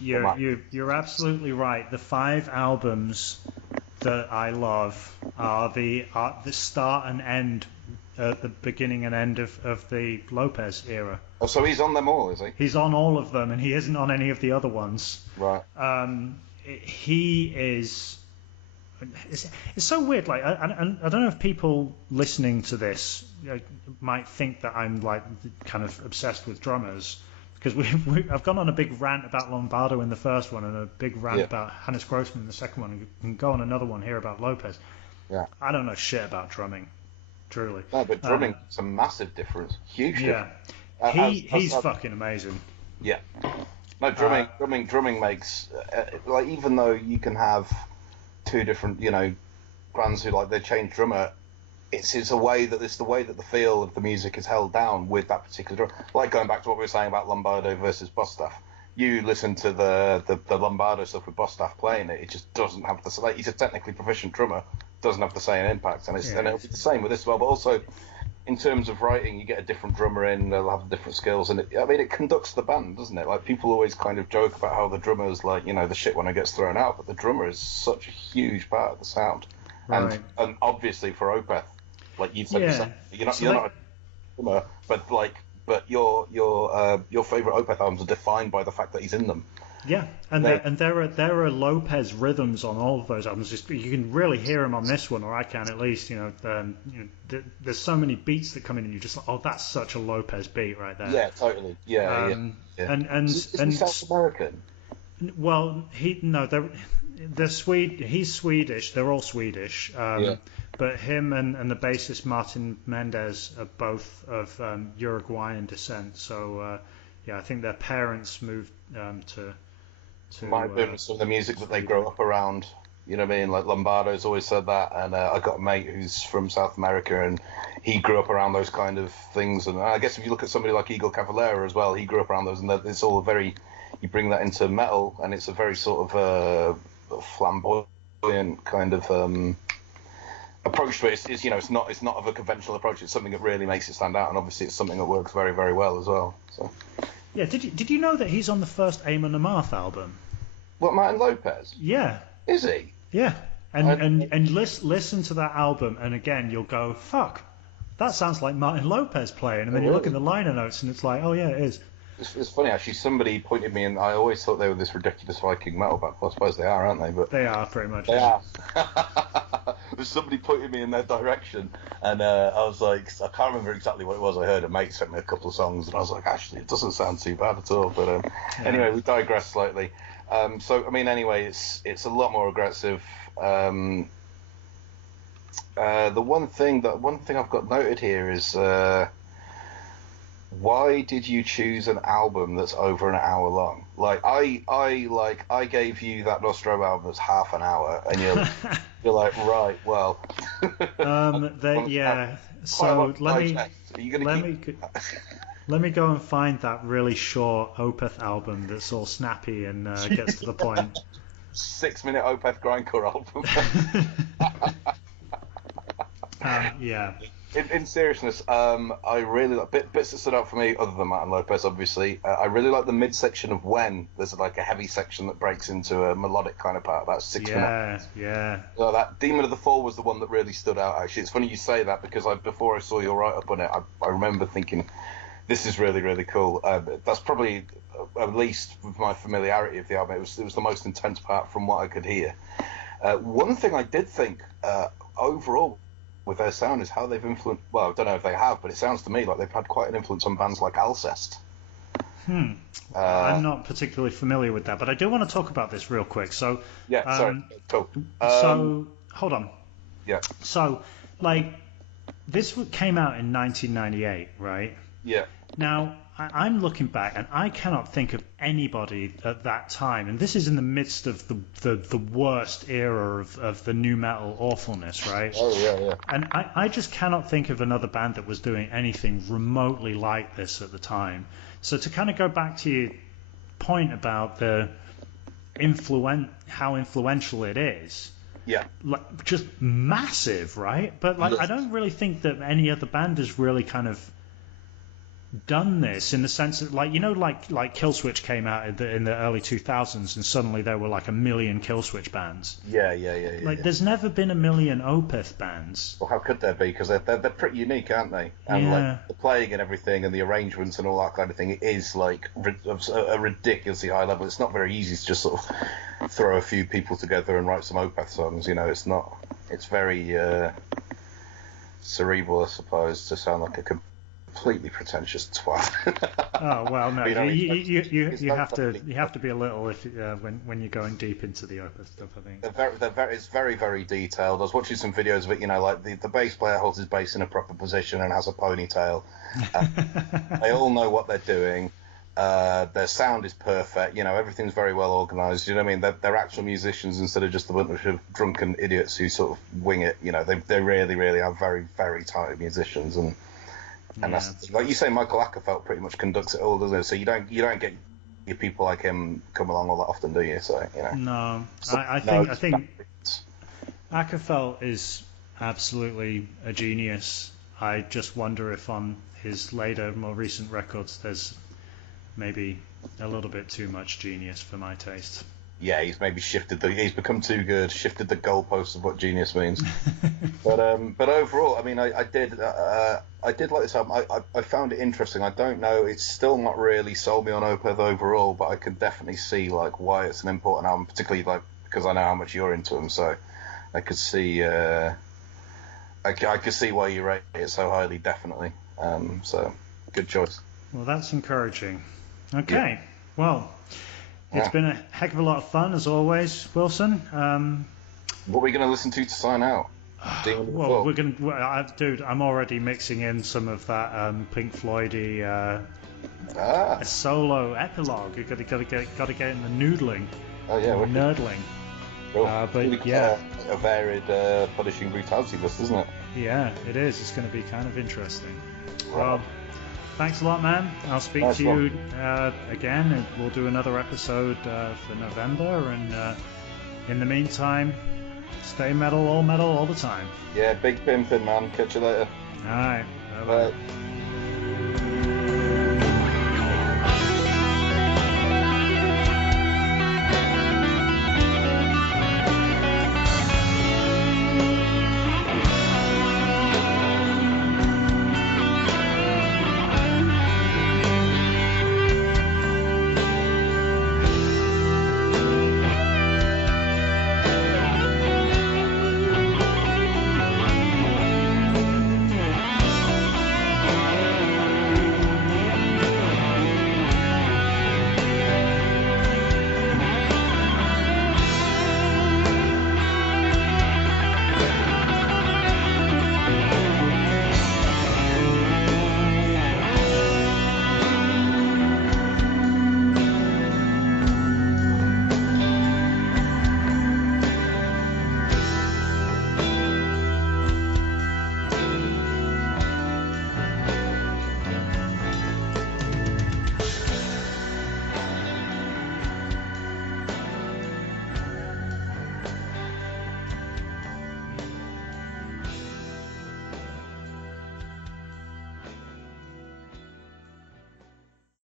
You're absolutely right. The 5 albums that I love are the start and end, the beginning and end of the Lopez era. Oh, so he's on them all, is he? He's on all of them, and he isn't on any of the other ones. Right. He is. It's so weird. Like, I don't know if people listening to this, you know, might think that I'm like kind of obsessed with drummers, because I've gone on a big rant about Lombardo in the first one and a big rant about Hannes Grossman in the second one, and can go on another one here about Lopez. Yeah. I don't know shit about drumming, truly. No, but drumming is a massive difference, huge difference. He's fucking amazing. Yeah. No, drumming makes like, even though you can have two different, bands who they change drummer, it's the way that the feel of the music is held down with that particular drum. Like going back to what we were saying about Lombardo versus Bostaph. You listen to the Lombardo stuff with Bostaph playing it, it just doesn't have the, like, he's a technically proficient drummer, doesn't have the same impact, and it'll be the same with this as well. But also, in terms of writing, you get a different drummer in, they'll have different skills, and it conducts the band, doesn't it? Like, people always kind of joke about how the drummer's like, the shit when it gets thrown out, but the drummer is such a huge part of the sound. Right. And obviously for Opeth, like you said yourself, you're not a drummer, but your favorite Opeth albums are defined by the fact that he's in them. Yeah, and there are Lopez rhythms on all of those albums. You can really hear them on this one, or I can at least. There's so many beats that come in, and you're just like, oh, that's such a Lopez beat right there. Yeah, totally. Yeah. And is he South American? Well, they're Swede. He's Swedish. They're all Swedish. But him and the bassist Martin Mendez are both of Uruguayan descent. So I think their parents moved to might have been some of the music that they grow up around. You know what I mean? Like Lombardo's always said that, and I got a mate who's from South America, and he grew up around those kind of things. And I guess if you look at somebody like Eagle Cavalera as well, he grew up around those, and it's all very. You bring that into metal, and it's a very sort of flamboyant kind of approach to it. It's not of a conventional approach. It's something that really makes it stand out, and obviously it's something that works very, very well as well. So. Yeah, did you know that he's on the first Amon Amarth album? What, Martin Lopez? Yeah. Is he? Yeah. And listen to that album, and again you'll go, fuck, that sounds like Martin Lopez playing, and then you look in the liner notes, and it's like, oh yeah, it is. It's funny actually. Somebody pointed me, and I always thought they were this ridiculous Viking metal band. Well, I suppose they are, aren't they? But they are pretty much. They are. Somebody pointed me in their direction, and I was like, I can't remember exactly what it was. I heard a mate sent me a couple of songs, and I was like, actually, it doesn't sound too bad at all. But anyway, we digress slightly. So I mean, anyway, it's a lot more aggressive. The one thing I've got noted here is. Why did you choose an album that's over an hour long? Like I gave you that Nostro album that's half an hour, and you're like, right, well. So let me go and find that really short Opeth album that's all snappy and gets to the point. 6-minute Opeth grindcore album. Yeah. In seriousness, I really like bits that stood out for me, other than Martin Lopez, obviously. I really like the midsection of When. There's like a heavy section that breaks into a melodic kind of part, about 6 minutes. Yeah. So that Demon of the Fall was the one that really stood out, actually. It's funny you say that, because before I saw your write-up on it, I remember thinking, this is really, really cool. That's probably, at least with my familiarity of the album, it was the most intense part from what I could hear. One thing I did think, overall, with their sound is how they've influenced. Well, I don't know if they have, but it sounds to me like they've had quite an influence on bands like Alcest. I'm not particularly familiar with that, but I do want to talk about this real quick. So yeah, sorry, cool. So hold on. Yeah. So this came out in 1998, right? Yeah. Now I'm looking back, and I cannot think of anybody at that time, and this is in the midst of the worst era of the nu metal awfulness, right? Oh yeah. And I just cannot think of another band that was doing anything remotely like this at the time. So to kind of go back to your point about how influential it is. Yeah. Like, just massive, right? But yes. I don't really think that any other band has really kind of done this, in the sense that like Killswitch came out in the early 2000s, and suddenly there were like a million Killswitch bands. Yeah. There's never been a million Opeth bands. Well, how could there be? Because they're pretty unique, aren't they? And like the playing and everything, and the arrangements and all that kind of thing, it is like a ridiculously high level. It's not very easy to just sort of throw a few people together and write some Opeth songs. It's not. It's very cerebral, I suppose, to sound like a completely pretentious twat. Oh well, no, You know, you have to be a little if when you're going deep into the Opeth stuff. I think it's very, very detailed. I was watching some videos of it. You know, like the bass player holds his bass in a proper position and has a ponytail. They all know what they're doing. Their sound is perfect. You know, everything's very well organised. You know what I mean? They're actual musicians instead of just a bunch of drunken idiots who sort of wing it. You know, they really, really are very, very talented musicians. And that's like you say, Michael Ackerfeld pretty much conducts it all, doesn't it? So you don't get your people like him come along all that often, do you? So you know. No, I think Ackerfeld is absolutely a genius. I just wonder if on his later, more recent records, there's maybe a little bit too much genius for my taste. Yeah, he's maybe he's become too good, shifted the goalposts of what genius means. but overall, I mean, I did like this album. I found it interesting. I don't know, it's still not really sold me on Opeth overall, but I can definitely see like why it's an important album, particularly like because I know how much you're into him. So I could see I could see why you rate it so highly, definitely. So good choice. Well, that's encouraging. Okay, well. It's been a heck of a lot of fun, as always, Wilson. What are we going to listen to sign out? Well, dude, I'm already mixing in some of that Pink Floyd-y a solo epilogue. You got to get in the noodling. Oh yeah, nerdling. Cool. But yeah, a varied punishing brutality list, isn't it? Yeah, it is. It's going to be kind of interesting. Well. Thanks a lot, man. I'll speak to you again, and we'll do another episode for November. And in the meantime, stay metal all the time. Yeah, big pimpin', man. Catch you later. All right. Bye-bye. Bye.